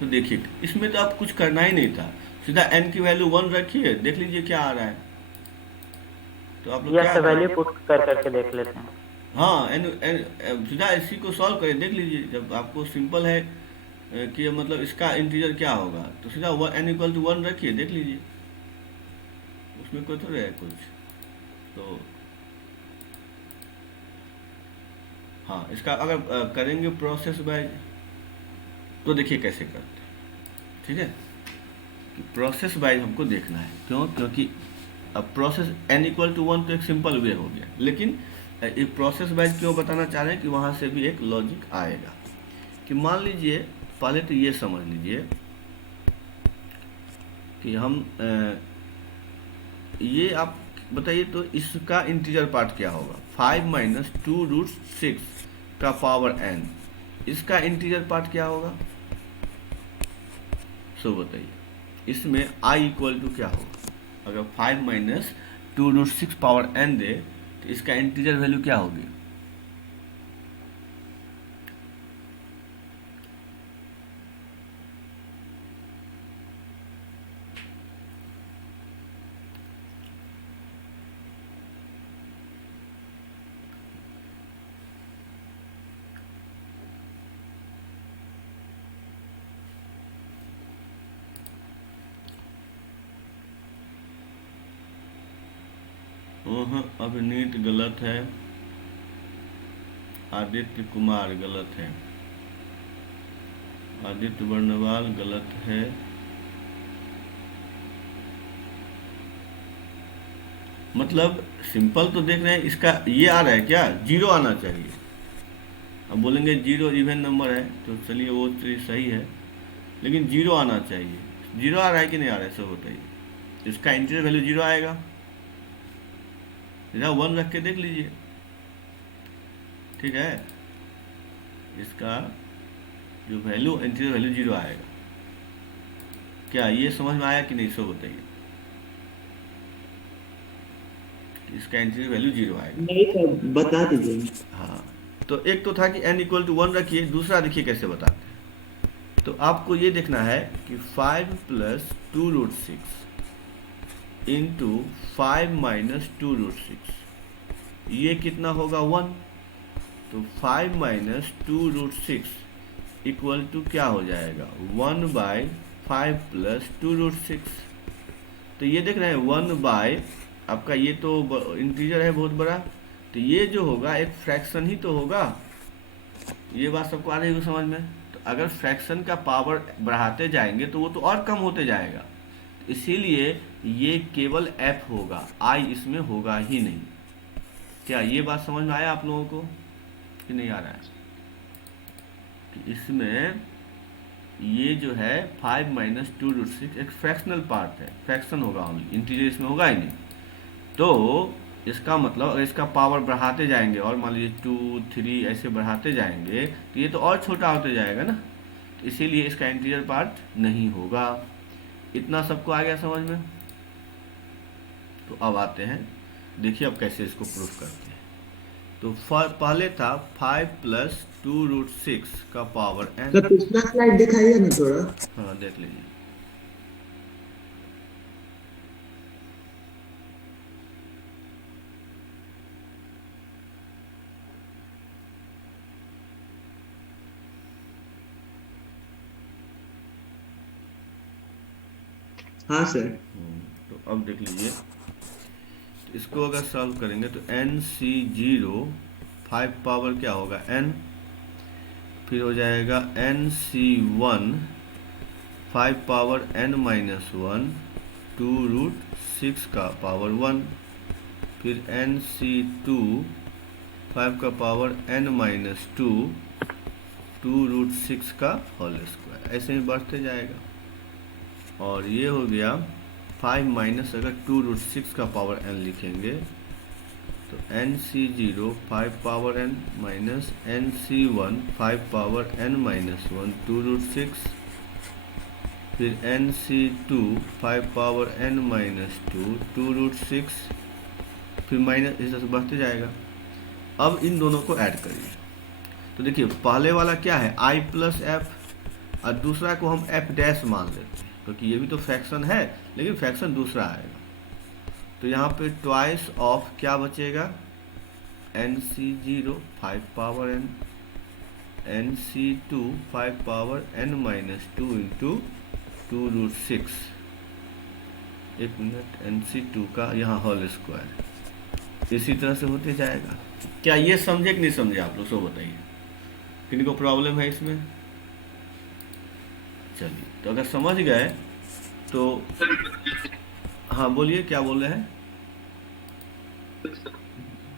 तो देखिए, इसमें तो आप कुछ करना ही नहीं था, सीधा n की वैल्यू 1 रखिए, देख लीजिए क्या आ रहा है। तो आप लोग क्या वैल्यू पुट कर करके देख लेते हैं। हाँ, सीधा इसी को सॉल्व करिए, देख लीजिए। जब आपको सिंपल है कि मतलब इसका इंटीजर क्या होगा, तो सीधा n = 1 रखिए, देख लीजिए, उसमें कोई थोड़ा है कुछ। तो हाँ, इसका अगर करेंगे प्रोसेस वाइज तो देखिए कैसे करते हैं, ठीक है। प्रोसेस वाइज हमको देखना है, क्यों? क्योंकि अब प्रोसेस n = 1 तो एक सिंपल वे हो गया, लेकिन ये प्रोसेस वाइज क्यों बताना चाह रहे हैं कि वहाँ से भी एक लॉजिक आएगा। कि मान लीजिए पहले तो ये समझ लीजिए कि हम ये आप बताइए तो इसका इंटीजर पार्ट क्या होगा, 5 माइनस 2√6 का पावर n, इसका इंटीजर पार्ट क्या होगा, सो बताइए इसमें i इक्वल टू क्या होगा। अगर 5 माइनस 2√6 पावर n दे तो इसका इंटीजर वैल्यू क्या होगी, अभिनीत गलत है, आदित्य कुमार गलत है, आदित्य वर्णवाल गलत है, मतलब सिंपल तो देख रहे हैं, इसका ये आ रहा है क्या, 0 आना चाहिए। अब बोलेंगे 0 इवन नंबर है तो चलिए वो चीज सही है, लेकिन 0 आना चाहिए। 0 आ रहा है कि नहीं आ रहा है, सब बताइए। इसका इंटीजर वैल्यू 0 आएगा, जरा 1 रख के देख लीजिए, ठीक है। इसका जो वैल्यू इंटीजर वैल्यू 0 आएगा। क्या ये समझ में आया कि नहीं, सो बताइए। इसका इंटीजर वैल्यू 0 आएगा। नहीं सर, बता दीजिए। हाँ, तो एक तो था कि n इक्वल टू 1 रखिए, दूसरा देखिए कैसे बताते हैं। तो आपको ये देखना है कि 5 प्लस 2√6 इंटू 5 माइनस 2√6, ये कितना होगा 1। तो 5 माइनस 2√6 इक्वल टू क्या हो जाएगा, 1/5 प्लस 2√6। तो ये देख रहे हैं 1 आपका ये तो इंटीजर है बहुत बड़ा, तो ये जो होगा एक फ्रैक्शन ही तो होगा। ये बात सबको आ रही है समझ में। तो अगर फ्रैक्शन का पावर बढ़ाते जाएंगे तो वो तो और कम होते जाएगा, इसीलिए ये केवल f होगा, i इसमें होगा ही नहीं। क्या ये बात समझ में आया आप लोगों को कि नहीं आ रहा है, कि इसमें ये जो है 5 माइनस 2√6 एक फ्रैक्शनल पार्ट है, फ्रैक्शन होगा ओनली, इंटीजर इसमें होगा ही नहीं। तो इसका मतलब अगर इसका पावर बढ़ाते जाएंगे और मान लीजिए 2, 3 ऐसे बढ़ाते जाएंगे तो ये तो और छोटा होते जाएगा ना, तो इसीलिए इसका इंटीजर पार्ट नहीं होगा। इतना सबको आ गया समझ में। तो अब आते हैं, देखिए अब कैसे इसको प्रूफ करते हैं। तो पहले था 5 प्लस 2√6 का पावर n। सर पिछला स्लाइड दिखाइए ना थोड़ा। हाँ देख लीजिए। हाँ सर। तो अब देख लीजिए, तो इसको अगर सॉल्व करेंगे तो NC0 5 पावर क्या होगा n, फिर हो जाएगा NC1 5 पावर n माइनस 1 2√6 का पावर 1, फिर NC2 5 का पावर n माइनस 2 2√6 का होल स्क्वायर, ऐसे ही बढ़ते जाएगा। और ये हो गया 5 माइनस अगर 2√6 का पावर n लिखेंगे तो NC0 5 power n minus NC1 5 power n minus 1 2√6, फिर NC2 5 पावर n माइनस 2 2√6, फिर माइनस इस तरह से बढ़ते जाएगा। अब इन दोनों को ऐड करिए तो देखिए पहले वाला क्या है i प्लस f, और दूसरा को हम f डैश मान लेते हैं क्योंकि ये भी तो फ्रैक्शन है, लेकिन फ्रैक्शन दूसरा आएगा। तो यहाँ पे ट्वाइस ऑफ क्या बचेगा, NC0 5 power n, NC2 5 power n minus 2 into 2√6, एक मिनट, NC2 का यहाँ होल स्क्वायर, इसी तरह से होते जाएगा। क्या ये समझे कि नहीं समझे आप लोग, सो बताइए किन को प्रॉब्लम है इसमें। चलिए, तो अगर समझ गए तो हाँ बोलिए क्या बोल रहे हैं।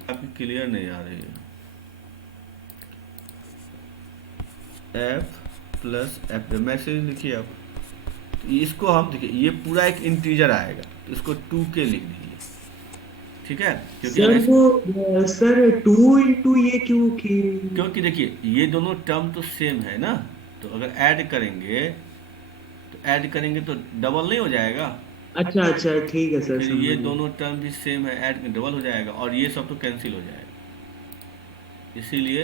आपकी क्लियर नहीं आ रही है। एफ प्लस एफ, मैसेज लिखिए आप। तो इसको हम देखिए, ये पूरा एक इंटीजर आएगा, तो इसको 2k लिख दीजिए, ठीक है। क्योंकि सर अगर वो सर 2 ये क्यों की? क्योंकि देखिए ये दोनों टर्म तो सेम है ना, तो अगर ऐड करेंगे तो डबल नहीं हो जाएगा। अच्छा अच्छा ठीक है सर, फिर समझ ये गया। दोनों टर्म भी सेम है, ऐड में डबल हो जाएगा, और ये सब तो कैंसिल हो जाएगा। इसीलिए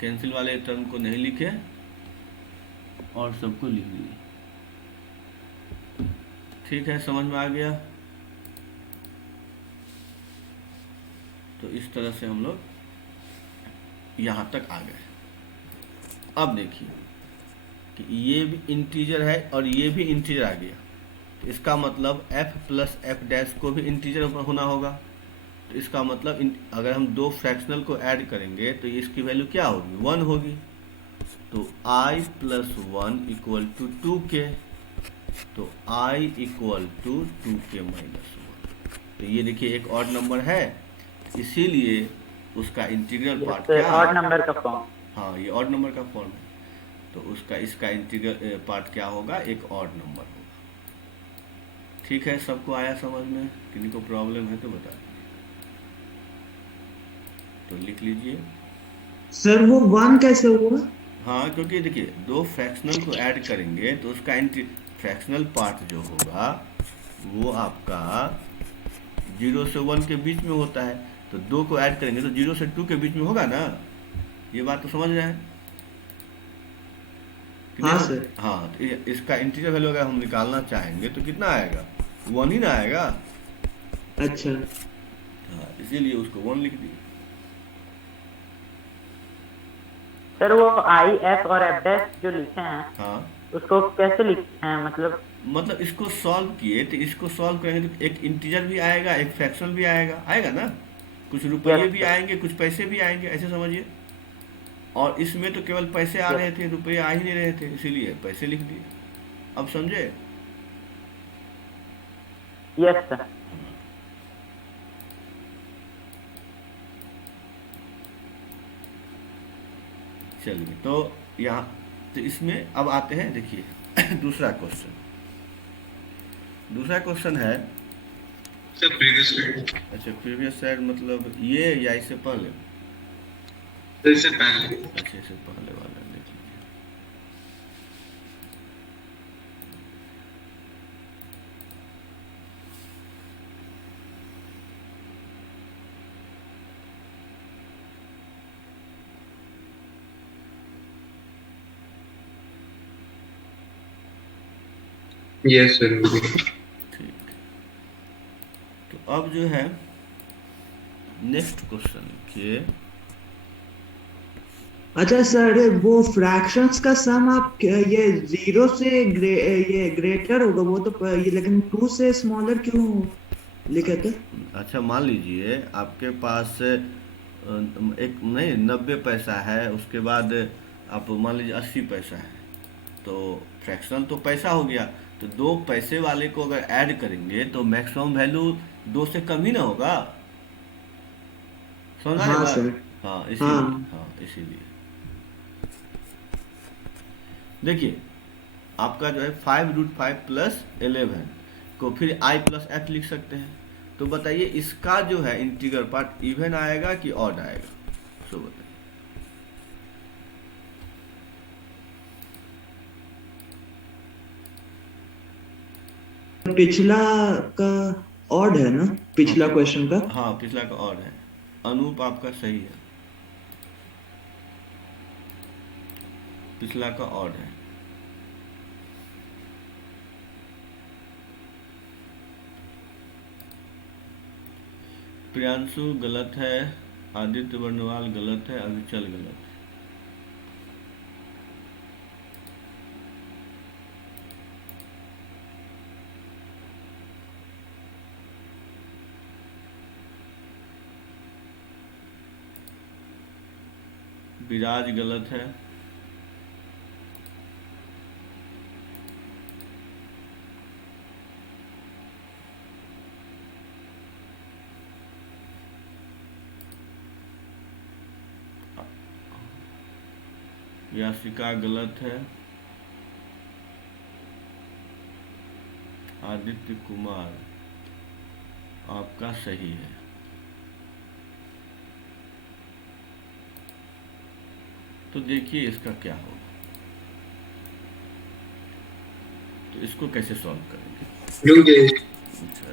कैंसिल वाले टर्म को नहीं लिखे और सबको लिख दिए। ठीक है, समझ में आ गया। तो इस तरह से हम लोग यहाँ तक आ गए। अब देखिए कि ये भी इंटीजर है और ये भी इंटीजर आ गया, तो इसका मतलब f प्लस एफ डैश को भी इंटीजर होना होगा। तो इसका मतलब अगर हम दो फ्रैक्शनल को ऐड करेंगे तो इसकी वैल्यू क्या होगी, 1 होगी। तो i plus 1 equal to 2k, तो i equal to 2k minus 1। तो ये देखिए एक ऑड नंबर है, इसीलिए उसका इंटीग्रल पार्ट क्या है, ऑड नंबर का फॉर्म। हाँ ये ऑड नंबर का फॉर्म है, तो उसका इसका इंटीग्रल पार्ट क्या होगा, एक ऑड नंबर होगा। ठीक है, सबको आया समझ में? किसी को प्रॉब्लम है तो बता दीजिए। तो लिख लीजिए। सर वो 1 कैसे हुआ? हाँ, क्योंकि देखिए दो फ्रैक्शनल को ऐड करेंगे तो उसका फ्रैक्शनल पार्ट जो होगा वो आपका 0 से 1 के बीच में होता है। तो 2 को ऐड करेंगे तो 0 से 2 के बीच में होगा ना, ये बात तो समझ रहे हैं? हाँ सर। हाँ, तो इसका इंटीजर वैल्यू अगर हम निकालना चाहेंगे तो कितना आएगा, 1 ही ना आएगा। अच्छा हाँ, इसीलिए उसको 1 लिख दिए। सर वो आई एफ और एफ डैश जो लिखे हैं, हाँ, उसको कैसे लिखते हैं? मतलब इसको सॉल्व किए, तो इसको सॉल्व करेंगे तो एक इंटीजर भी आएगा, एक फ्रैक्शन भी आएगा ना, कुछ रुपये भी आएंगे, कुछ पैसे भी आएंगे, ऐसे समझिए। और इसमें तो केवल पैसे आ रहे थे, रुपये आ ही नहीं रहे थे, इसीलिए पैसे लिख दिए। अब समझे? Yes sir. चलिए, तो यहाँ तो इसमें अब आते हैं, देखिए दूसरा क्वेश्चन है। सर प्रीवियस स्लाइड, अच्छा, प्रीवियस साइड मतलब ये या इससे पहले? इससे पहले। अच्छा, इससे पहले वाला देख लीजिए। Yes sir. ठीक, तो अब जो है नेक्स्ट क्वेश्चन लिखिए। अच्छा सर, वो फ्रैक्शंस का सम आप ये 0 से ये ग्रेटर होगा वो तो ये, लेकिन 2 से स्मॉलर क्यों लिखे थे? अच्छा, मान लीजिए आपके पास एक नहीं 90 पैसा है, उसके बाद आप मान लीजिए 80 पैसा है, तो फ्रैक्शन तो पैसा हो गया, तो 2 पैसे वाले को अगर ऐड करेंगे तो मैक्सिमम वैल्यू 2 से कम ही ना होगा। समझ आ रही हाँ बात? सर। हाँ, इसीलिए। हाँ। हाँ, इसीलिए देखिए आपका जो है 5√5 प्लस 11 को फिर i प्लस एफ लिख सकते हैं। तो बताइए इसका जो है इंटीग्रल पार्ट इवन आएगा कि ऑड आएगा, सो बताइए। पिछला का ऑड है ना, पिछला क्वेश्चन का? हाँ, पिछला का ऑड है। अनूप आपका सही है, पिछला का ऑड है। प्रियांशु गलत है, आदित्य वर्णवाल गलत है, अविचल गलत है। विराज गलत है। यासिका गलत है, आदित्य कुमार आपका सही है। तो देखिए इसका क्या होगा, तो इसको कैसे सॉल्व करेंगे। अच्छा,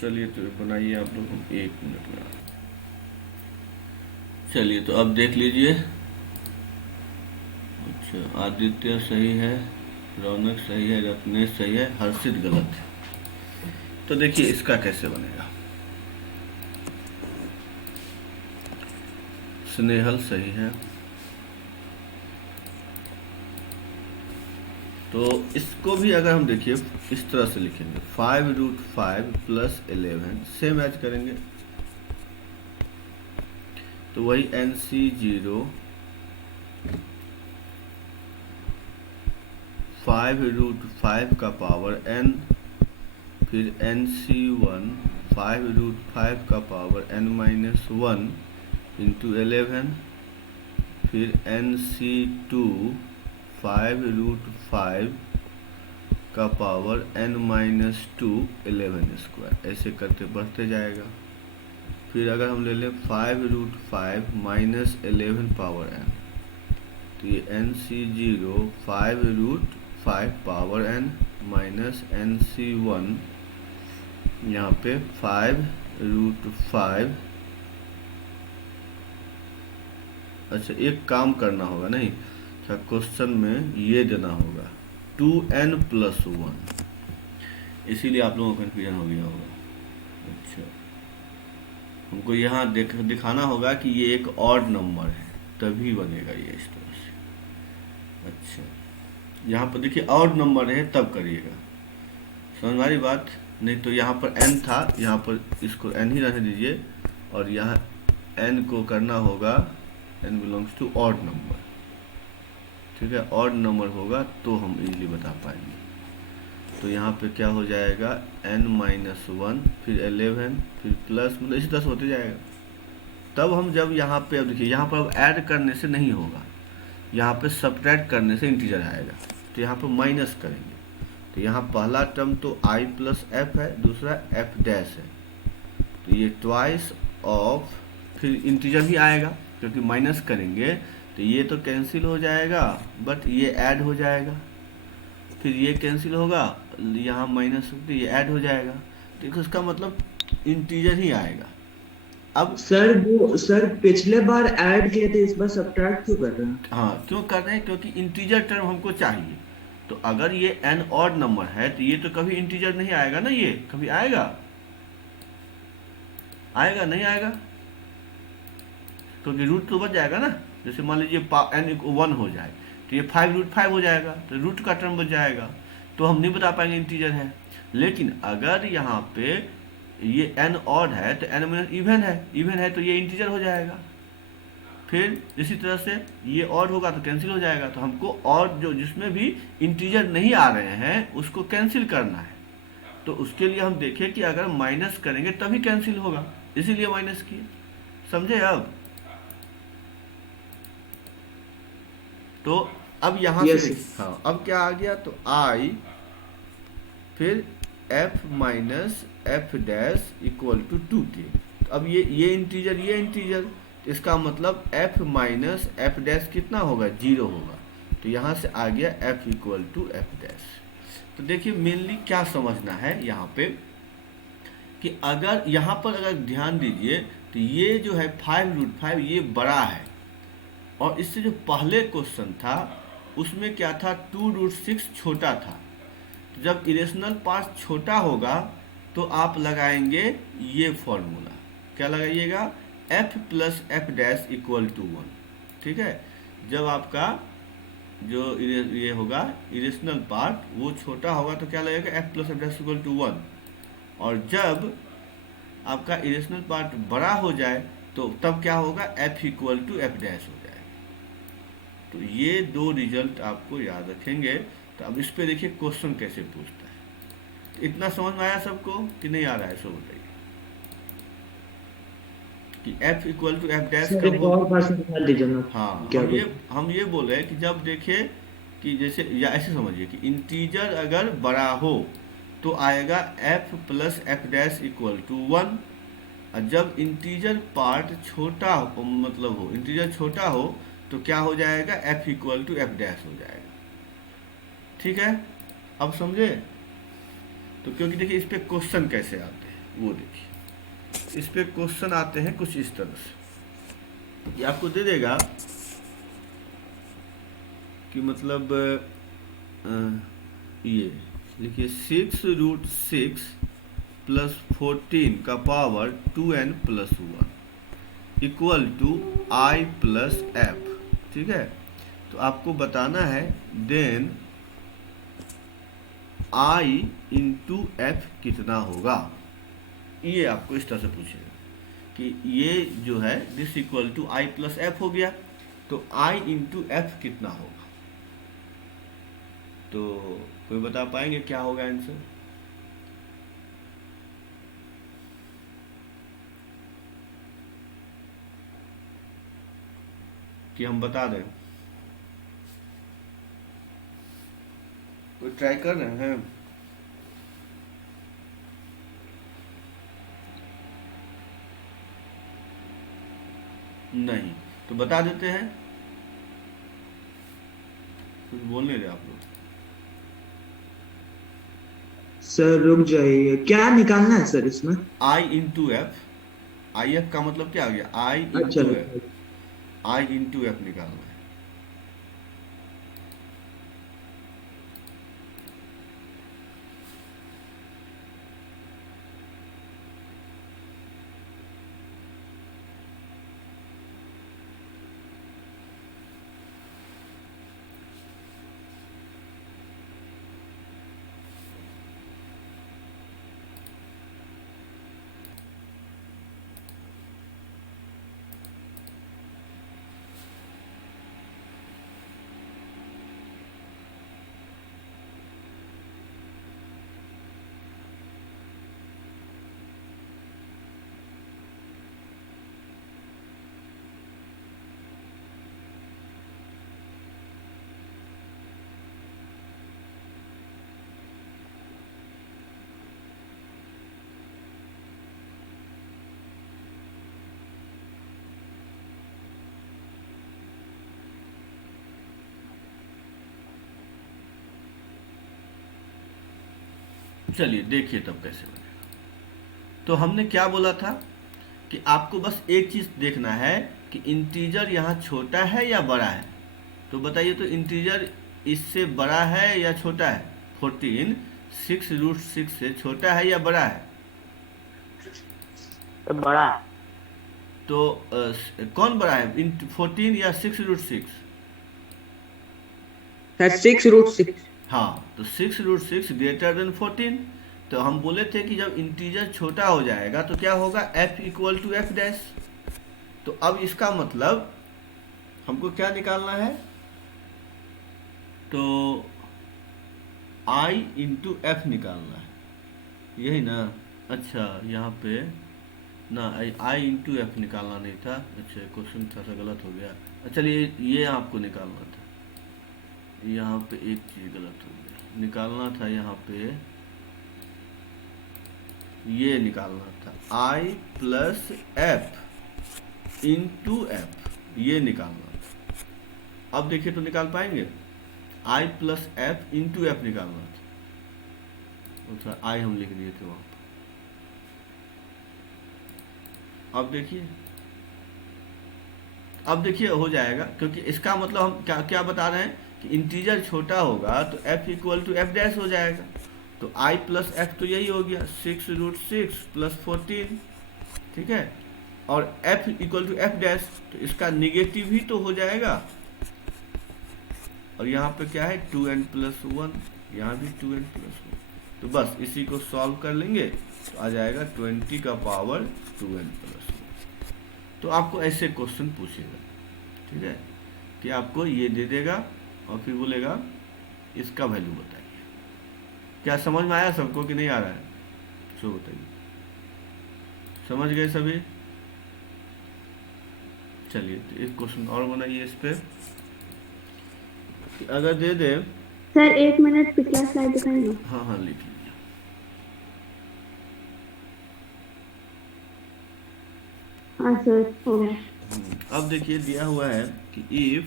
चलिए तो बनाइए आप लोग, 1 मिनट में। चलिए तो अब देख लीजिए। अच्छा, आदित्य सही है, रौनक सही है, रत्नेश सही है, हर्षित गलत है। तो देखिए इसका कैसे बनेगा। स्नेहल सही है। तो इसको भी अगर हम देखिए इस तरह से लिखेंगे, 5√5 + 11 सेम ऐड करेंगे, तो वही NC0 5√5 का पावर n, फिर NC1 5√5 का पावर n-1 इंटू 11, फिर NC2 5√5 का पावर n-2 11², ऐसे करते बढ़ते जाएगा। फिर अगर हम ले लें 5√5 - 11 पावर n, तो ये NC0 5√5 power n minus NC1 यहाँ पे 5√5। अच्छा, एक काम करना होगा, नहीं अच्छा, क्वेश्चन में ये देना होगा 2n+1, इसीलिए आप लोगों को कन्फ्यूजन हो गया होगा। अच्छा, हमको यहाँ दिखाना होगा कि ये एक ऑड नंबर है, तभी बनेगा ये इस तरह से। अच्छा, यहाँ पर देखिए ऑड नंबर है तब करिएगा, समझ वाली बात। नहीं तो यहाँ पर n था, यहाँ पर इसको n ही रहने दीजिए, और यहाँ n को करना होगा n belongs to odd number, ठीक है। ऑड नंबर होगा तो हम इजीली बता पाएंगे। तो यहाँ पे क्या हो जाएगा, n-1, फिर 11, फिर प्लस, मतलब इसी तरह से होते जाएगा। तब हम जब यहाँ पे, अब देखिए यहाँ पर अब ऐड करने से नहीं होगा, यहाँ पे सब्ट्रैक्ट करने से इंटीजर आएगा, तो यहाँ पर माइनस करेंगे। तो यहाँ पहला टर्म तो i + f है, दूसरा f' है, तो ये ट्वाइस ऑफ, फिर इंटीजर भी आएगा क्योंकि माइनस करेंगे, तो ये तो कैंसिल हो जाएगा, बट ये ऐड हो जाएगा, फिर ये कैंसिल होगा, यहाँ माइनस तो ये ऐड हो जाएगा, तो इसका मतलब इंटीजर ही आएगा। अब सर पिछले बार ऐड किए थे, इस बार सब्ट्रैक्ट क्यों कर रहे हैं? हाँ, क्यों कर रहे हैं, क्योंकि इंटीजर टर्म हमको चाहिए। तो अगर ये n ऑड नंबर है तो ये तो कभी इंटीजर नहीं आएगा ना, ये कभी आएगा, आएगा नहीं आएगा, क्योंकि रूट तो बच जाएगा ना। जैसे मान लीजिए n 1 हो जाए तो ये 5√5 हो जाएगा, तो रूट का टर्म बच जाएगा, तो हम नहीं बता पाएंगे इंटीजर है। लेकिन अगर यहाँ पे ये n ऑड है तो n- इवन है तो ये इंटीजर हो जाएगा। फिर इसी तरह से ये ऑड होगा तो कैंसिल हो जाएगा। तो हमको और जो जिसमें भी इंटीजर नहीं आ रहे हैं उसको कैंसिल करना है। तो उसके लिए हम देखें कि अगर माइनस करेंगे तभी कैंसिल होगा, इसीलिए माइनस किए, समझे। तो अब यहाँ से हाँ, अब क्या आ गया, तो i फिर f minus f dash equal to 2k। तो अब ये इंटीजर, इसका मतलब f माइनस f डैश कितना होगा, 0 होगा। तो यहाँ से आ गया f equal to f dash. तो देखिए मेनली क्या समझना है यहाँ पे, कि अगर यहाँ पर अगर ध्यान दीजिए तो ये जो है 5√5 ये बड़ा है, और इससे जो पहले क्वेश्चन था उसमें क्या था, 2√6 छोटा था। तो जब इरेशनल पार्ट छोटा होगा तो आप लगाएंगे ये फॉर्मूला, क्या लगाइएगा, f + f dash equal to 1, ठीक है। जब आपका जो ये होगा इरेशनल पार्ट वो छोटा होगा तो क्या लगेगा, f + f dash equal to 1, और जब आपका इरेशनल पार्ट बड़ा हो जाए तो तब क्या होगा, f equal to f dash हो जाएगा। तो ये दो रिजल्ट आपको याद रखेंगे। तो अब इस पे देखिए क्वेश्चन कैसे पूछता है। तो इतना समझ में आया सबको कि नहीं आ रहा है, सब बताइए। कि f equal to f dash sir कब एक हो। और बार समझा दीजिए ना। हाँ, क्या हम ये बोल रहे हैं कि जब देखे कि जैसे, या ऐसे समझिए कि इंटीजर अगर बड़ा हो तो आएगा f plus F dash equal to 1, और जब इंटीजर पार्ट छोटा हो, मतलब हो इंटीजर छोटा हो, तो क्या हो जाएगा, f equal to f dash हो जाएगा। ठीक है, अब समझे। तो क्योंकि देखिए इस पे क्वेश्चन कैसे आते हैं वो देखिए, इस पे क्वेश्चन आते हैं कुछ इस तरह से, ये आपको दे देगा कि मतलब ये लिखिए 6√6 प्लस 14 का power 2n plus 1 equal to i plus f. ठीक है, तो आपको बताना है देन i इंटू एफ कितना होगा। ये आपको इस तरह से पूछेगा कि ये जो है this equal to i plus f हो गया, तो i इंटू एफ कितना होगा। तो कोई बता पाएंगे क्या होगा आंसर। कि हम बता दें, कोई ट्राई कर रहे हैं। नहीं तो बता देते हैं, कुछ बोलने दे आप लोग। सर रुक जाइए, क्या निकालना है सर इसमें? i into F, I F का मतलब क्या हो गया, i अच्छा into F, i into F निकालना है। चलिए देखिए तब कैसे बनेगा। तो हमने क्या बोला था कि आपको बस एक चीज देखना है कि इंटीजर यहाँ छोटा है या बड़ा है। तो बताइए, तो इंटीजर इससे बड़ा है या छोटा है। 14 6√6 से छोटा है या बड़ा है। तो बड़ा है। तो कौन बड़ा है, 14 या 6√6। सर 6√6। हाँ, तो 6√6 ग्रेटर देन 14। तो हम बोले थे कि जब इंटीजर छोटा हो जाएगा तो क्या होगा, f equal to f dash. तो अब इसका मतलब हमको क्या निकालना है, तो i इंटू एफ निकालना है, यही ना। अच्छा यहाँ पे ना i इंटू एफ निकालना नहीं था। अच्छा क्वेश्चन थोड़ा सा गलत हो गया। चलिए ये आपको निकालना था, यहाँ पे एक चीज गलत हो गया, निकालना था यहाँ पे, ये निकालना था i plus F into F, ये निकालना था। अब देखिए तो निकाल पाएंगे, i plus F into F निकालना था। अच्छा i हम लिख दिए थे वहां पर। अब देखिए हो जाएगा, क्योंकि इसका मतलब हम क्या क्या बता रहे हैं कि इंटीजर छोटा होगा तो f equal to f dash हो जाएगा। तो i प्लस एफ तो यही हो गया 6√6 प्लस 14। ठीक है, और f equal to f dash, तो इसका निगेटिव ही तो हो जाएगा। और यहाँ पे क्या है 2n प्लस 1, यहाँ भी 2n प्लस 1। तो बस इसी को सॉल्व कर लेंगे तो आ जाएगा 20 का पावर 2n प्लस 1। तो आपको ऐसे क्वेश्चन पूछेगा, ठीक है, कि आपको ये दे देगा और फिर बोलेगा इसका वैल्यू बताइए। क्या समझ में आया सबको कि नहीं आ रहा है, सो बताइए। समझ गए सभी? चलिए तो एक क्वेश्चन और बनाइए इस पे कि अगर दे दे। सर 1 मिनट, पिछला स्लाइड दिखाइए ना। हाँ हाँ लिख लीजिए। हाँ सर, हो गया। अब देखिए दिया हुआ है कि इफ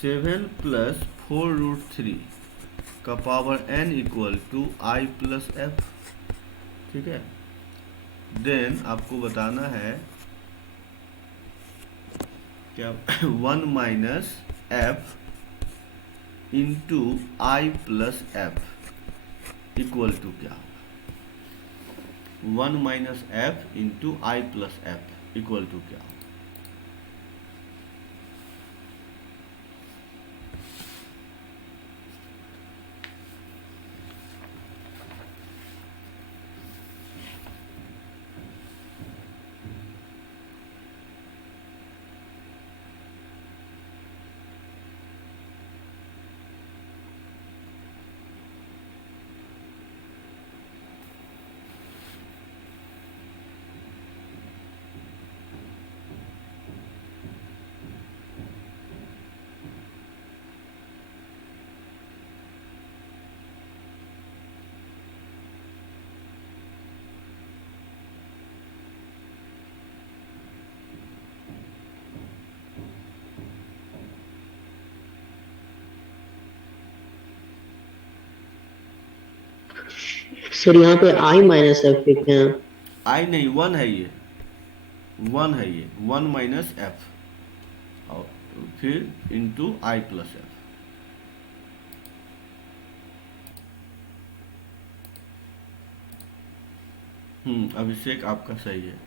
7 + 4√3 का power n equal to i + f, ठीक है। देन आपको बताना है क्या 1 - f into i + f equal to क्या होगा। 1 - f into i + f equal to क्या होगा। सर यहाँ पे i माइनस एफ लिखे हैं। आई नहीं, 1 है ये, 1 है ये, 1 - f और फिर इंटू i + f। अभिषेक आपका सही है।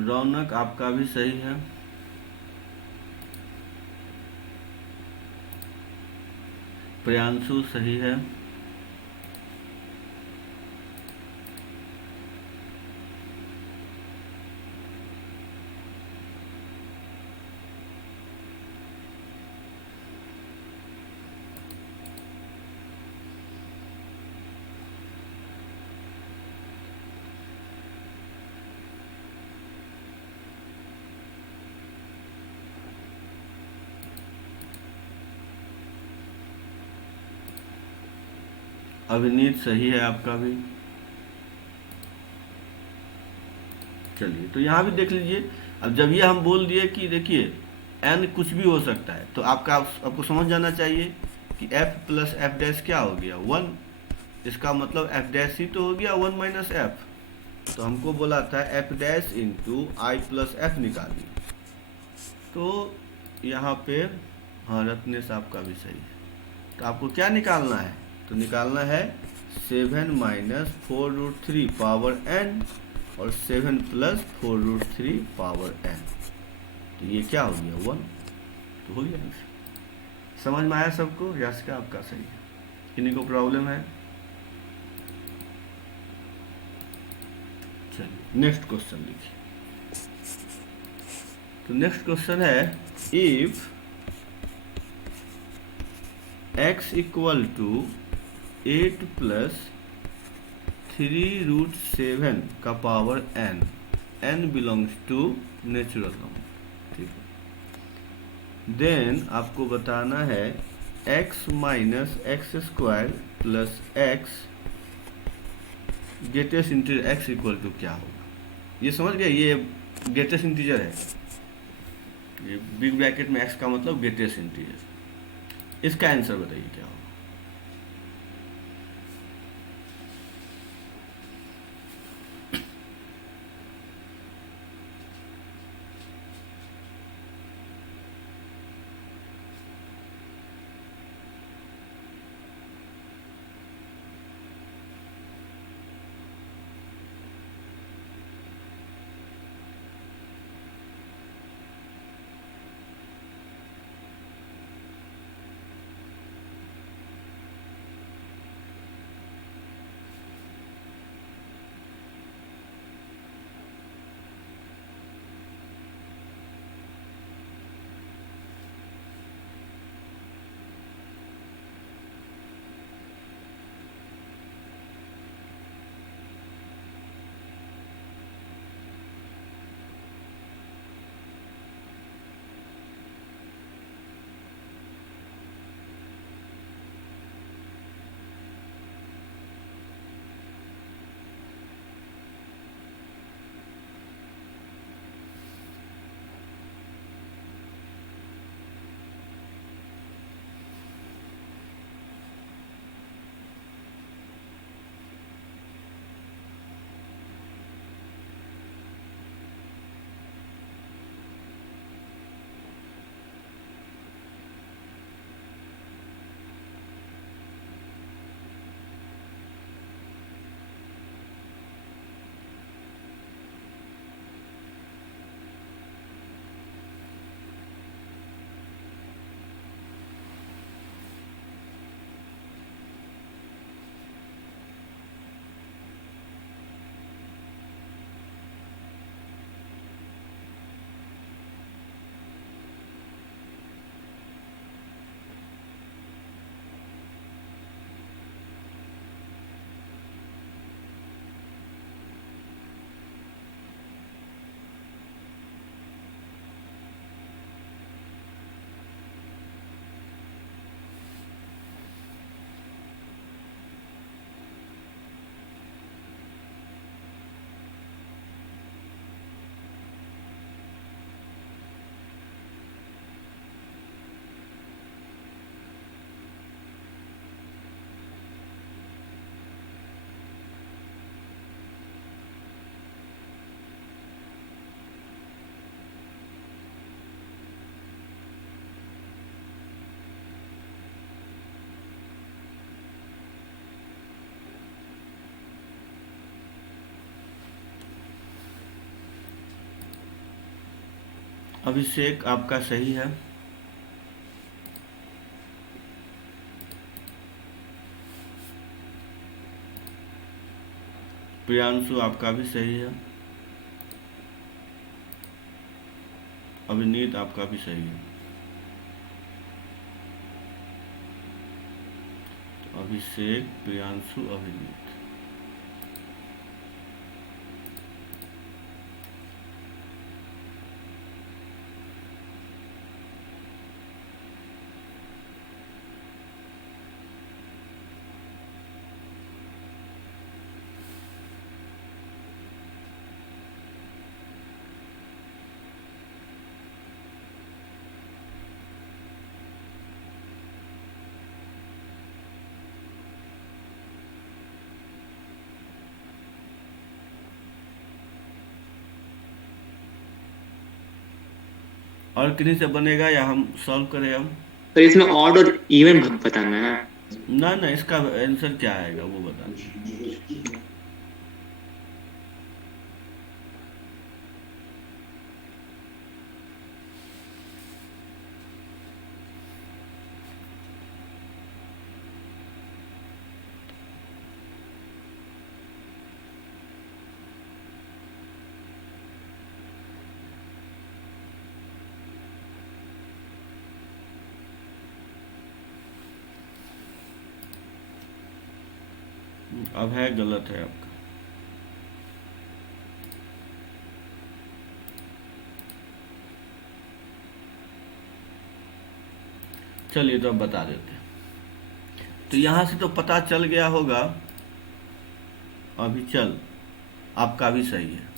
रौनक आपका भी सही है। प्रियांशु सही है। अभिनीत सही है आपका भी। चलिए तो यहाँ भी देख लीजिए। अब जब ये हम बोल दिए कि देखिए n कुछ भी हो सकता है, तो आपको समझ जाना चाहिए कि f + f' क्या हो गया 1। इसका मतलब f' ही तो हो गया 1 - f। तो हमको बोला था f' इंटू i + f निकालिए। तो यहाँ पे हाँ रत्नेश आपका भी सही है। तो आपको क्या निकालना है, तो निकालना है 7 - 4√3 पावर n और 7 + 4√3 पावर n। तो ये क्या हो गया 1। तो हो गया। समझ में आया सबको। यास्का आपका सही है। किन्हीं को प्रॉब्लम है। चलिए नेक्स्ट क्वेश्चन लिखिए। तो नेक्स्ट क्वेश्चन है इफ x इक्वल टू 8 + 3√7 का power n belongs to natural number, ठीक है। देन आपको बताना है x - x² + x greatest integer x equal to क्या होगा। ये समझ गए, ये ग्रेटेस्ट इंटीजर है। ये बिग ब्रैकेट में x का मतलब ग्रेटेस्ट इंटीजर। इसका आंसर बताइए क्या होगा। अभिषेक आपका सही है। प्रियांशु आपका भी सही है। अभिनीत आपका भी सही है। तो अभिषेक, प्रियांशु, अभिनीत। और किन्हीं से बनेगा या हम सॉल्व करें हम? तो इसमें ऑड और इवन बताना है ना? ना, इसका आंसर क्या आएगा वो बता। अब है गलत है आपका। चलिए तो अब बता देते हैं। तो यहां से तो पता चल गया होगा, अभी चल आपका भी सही है।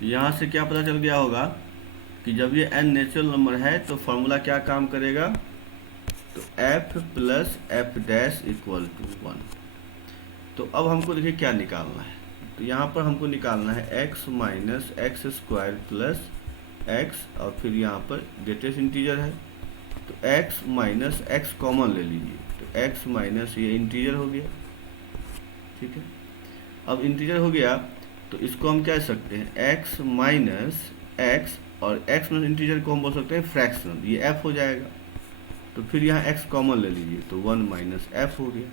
तो यहां से क्या पता चल गया होगा कि जब ये n नेचुरल नंबर है तो फॉर्मूला क्या काम करेगा, तो f plus F dash equal to 1। तो अब हमको देखिए क्या निकालना है। तो यहाँ पर हमको निकालना है x minus x square plus x, और फिर यहाँ पर ग्रेटेस्ट इंटीजर है तो x माइनस एक्स कॉमन ले लीजिए। तो x माइनस ये इंटीजर हो गया, ठीक है। अब इंटीजर हो गया तो इसको हम कह सकते हैं x माइनस एक्स, और x माइनस इंटीजर को हम बोल सकते हैं फ्रैक्शनल, ये f हो जाएगा। तो फिर यहाँ x कॉमन ले लीजिए तो 1 माइनस एफ हो गया।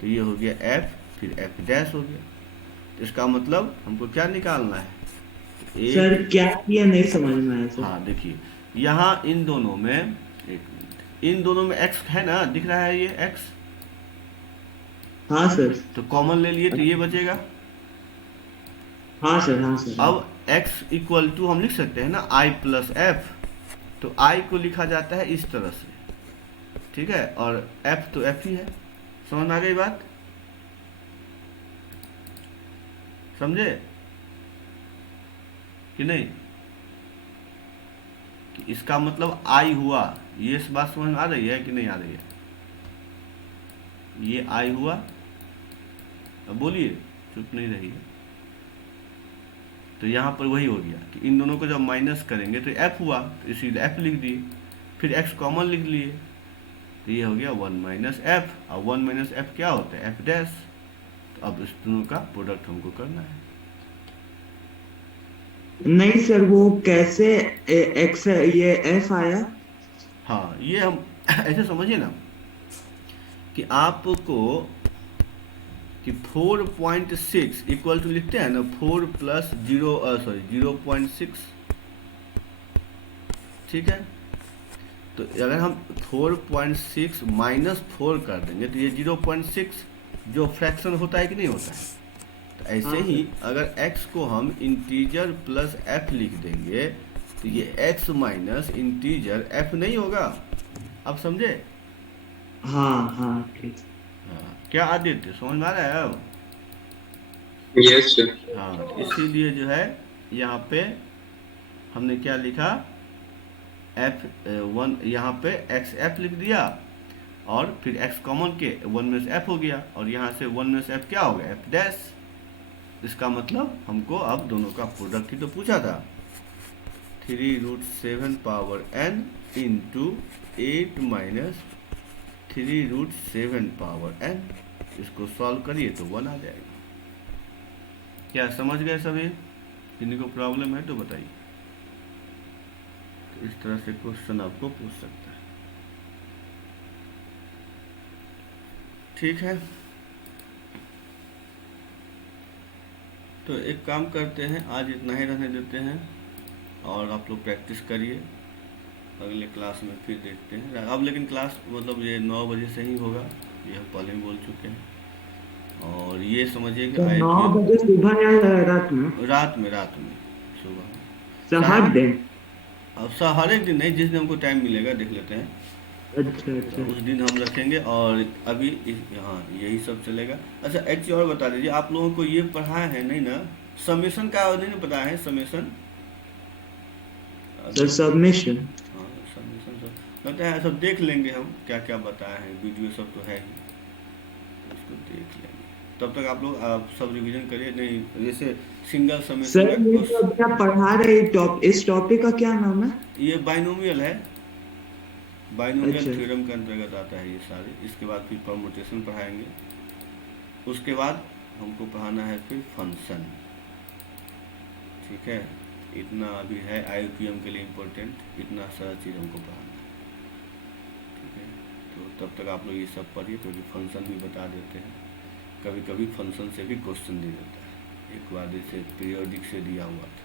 तो ये हो गया f, फिर f डैश हो गया। तो इसका मतलब हमको क्या निकालना है? सर क्या किया नहीं समझ में आया सर। हाँ देखिए, यहाँ इन दोनों में, एक मिनट, इन दोनों में x है ना, दिख रहा है ये x। हाँ सर। तो कॉमन ले लिए तो ये बचेगा। हाँ सर, हाँ सर। अब x इक्वल टू हम लिख सकते हैं ना i प्लस एफ। तो i को लिखा जाता है इस तरह से, ठीक है, और f तो f ही है। समझ में आ गई बात? समझे कि नहीं? कि इसका मतलब i हुआ, ये इस बात समझ में आ रही है कि नहीं आ रही है? ये i हुआ, अब बोलिए, चुप नहीं रही है। तो यहाँ पर वही हो गया कि इन दोनों को जब माइनस करेंगे तो f हुआ, तो इसीलिए f लिख दिए, फिर x कॉमन लिख लिए, तो ये हो गया 1 माइनस एफ, और 1 माइनस एफ क्या होता है? F dash. तो अब इस दोनों का प्रोडक्ट हमको करना है। नहीं सर, वो कैसे x ये f आया? हाँ, ये हम ऐसे समझिए ना कि आपको कि 4.6 इक्वल टू लिखते हैं ना, 4 प्लस 0.6, ठीक है। तो अगर हम 4.6 माइनस 4 कर देंगे तो ये 0.6 जो फ्रैक्शन होता है कि नहीं होता है। तो ऐसे ही अगर x को हम इंटीजर प्लस f लिख देंगे तो ये x माइनस इंटीजर f नहीं होगा। अब समझे? हाँ हाँ ठीक। हाँ, क्या आदित्य समझ में आ रहा है अब? Yes sir. हाँ, इसीलिए जो है यहाँ पे हमने क्या लिखा, f1 यहाँ पे एक्स एफ लिख दिया, और फिर x कॉमन के 1 में से f हो गया, और यहाँ से 1 में से f क्या हो गया? f dash. इसका मतलब हमको अब दोनों का प्रोडक्ट ही तो पूछा था। 3√7 power n into 8 minus 3√7 power n, इसको सॉल्व करिए तो 1 आ जाएगा। क्या समझ गए सभी? किन्हीं को प्रॉब्लम है तो बताइए। इस तरह से क्वेश्चन आपको पूछ सकता है। ठीक है, तो एक काम करते हैं, आज इतना ही रहने देते हैं और आप लोग प्रैक्टिस करिए। अगले क्लास में फिर देखते हैं। अब लेकिन क्लास मतलब ये 9 बजे से ही होगा, ये हम पहले ही बोल चुके हैं। और ये समझिए कि तो 9 बजे सुबह या रात में? रात में सुबह हर दिन? अब हर एक दिन नहीं, जिस दिन हमको टाइम मिलेगा देख लेते हैं। अच्छा तो उस दिन हम रखेंगे। और अभी हाँ यही सब चलेगा। अच्छा एक चीज़ और बता दीजिए, आप लोगों को ये पढ़ाया है नहीं ना, समेशन का नहीं ना पता है? समेशन सबमिशन, हाँ समेशन सब लगता है, सब देख लेंगे हम क्या क्या बताया है, वीडियो सब तो है ही, उसको देख लेंगे। तब तक आप लोग सब रिवीजन करिए। नहीं जैसे सिंगल समेशन सर ये जो अभी आप पढ़ा रहे इस टॉपिक का क्या नाम है? ये बाइनोमियल है, बाइनोमियल अच्छा। थ्योरम के अंतर्गत आता है ये सारे। इसके बाद फिर परमुटेशन पढ़ाएंगे, उसके बाद हमको पढ़ाना है फिर फंक्शन। ठीक है, इतना अभी है IUPM के लिए इम्पोर्टेंट, इतना सारा चीज़ हमको पढ़ाना है। ठीक है, तो तब तक आप लोग ये सब पढ़िए, क्योंकि फंक्शन भी बता देते हैं, कभी कभी फंक्शन से भी क्वेश्चन दे देता है। एक बार जैसे पीरियोडिक से दिया हुआ था,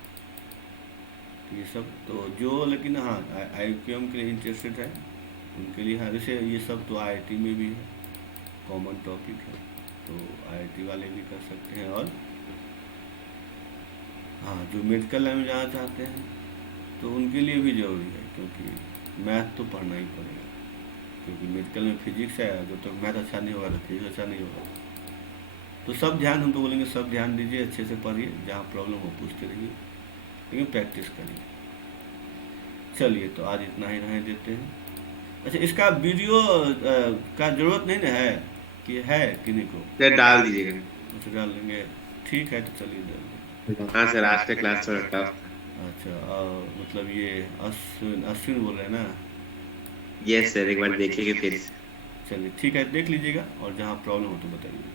तो ये सब तो जो, लेकिन हाँ IUPM के लिए इंटरेस्टेड है उनके लिए हाँ, जैसे ये सब तो IIT में भी है, कॉमन टॉपिक है, तो IIT वाले भी कर सकते हैं। और हाँ जो मेडिकल लाइन में जाना चाहते हैं तो उनके लिए भी ज़रूरी है, क्योंकि मैथ तो पढ़ना ही पड़ेगा, क्योंकि मेडिकल में फिजिक्स है, जब तक मैथ अच्छा नहीं होगा तो फिजिक्स अच्छा नहीं होगा। तो सब ध्यान, हम तो बोलेंगे सब ध्यान दीजिए, अच्छे से पढ़िए, जहाँ प्रॉब्लम हो पूछते रहिए, लेकिन प्रैक्टिस करिए। चलिए तो आज इतना ही रहने देते हैं। अच्छा इसका वीडियो का ज़रूरत नहीं ना है कि है किन्हीं को? डाल दीजिएगा। अच्छा डाल देंगे, ठीक है, तो चलिए डाल देंगे। हाँ सर, आज का क्लास थोड़ा टफ। अच्छा मतलब ये अश्विन बोल रहे हैं ना? यस सर, एक बार देखिएगा फिर। चलिए ठीक है, देख लीजिएगा और जहाँ प्रॉब्लम हो तो बताइए।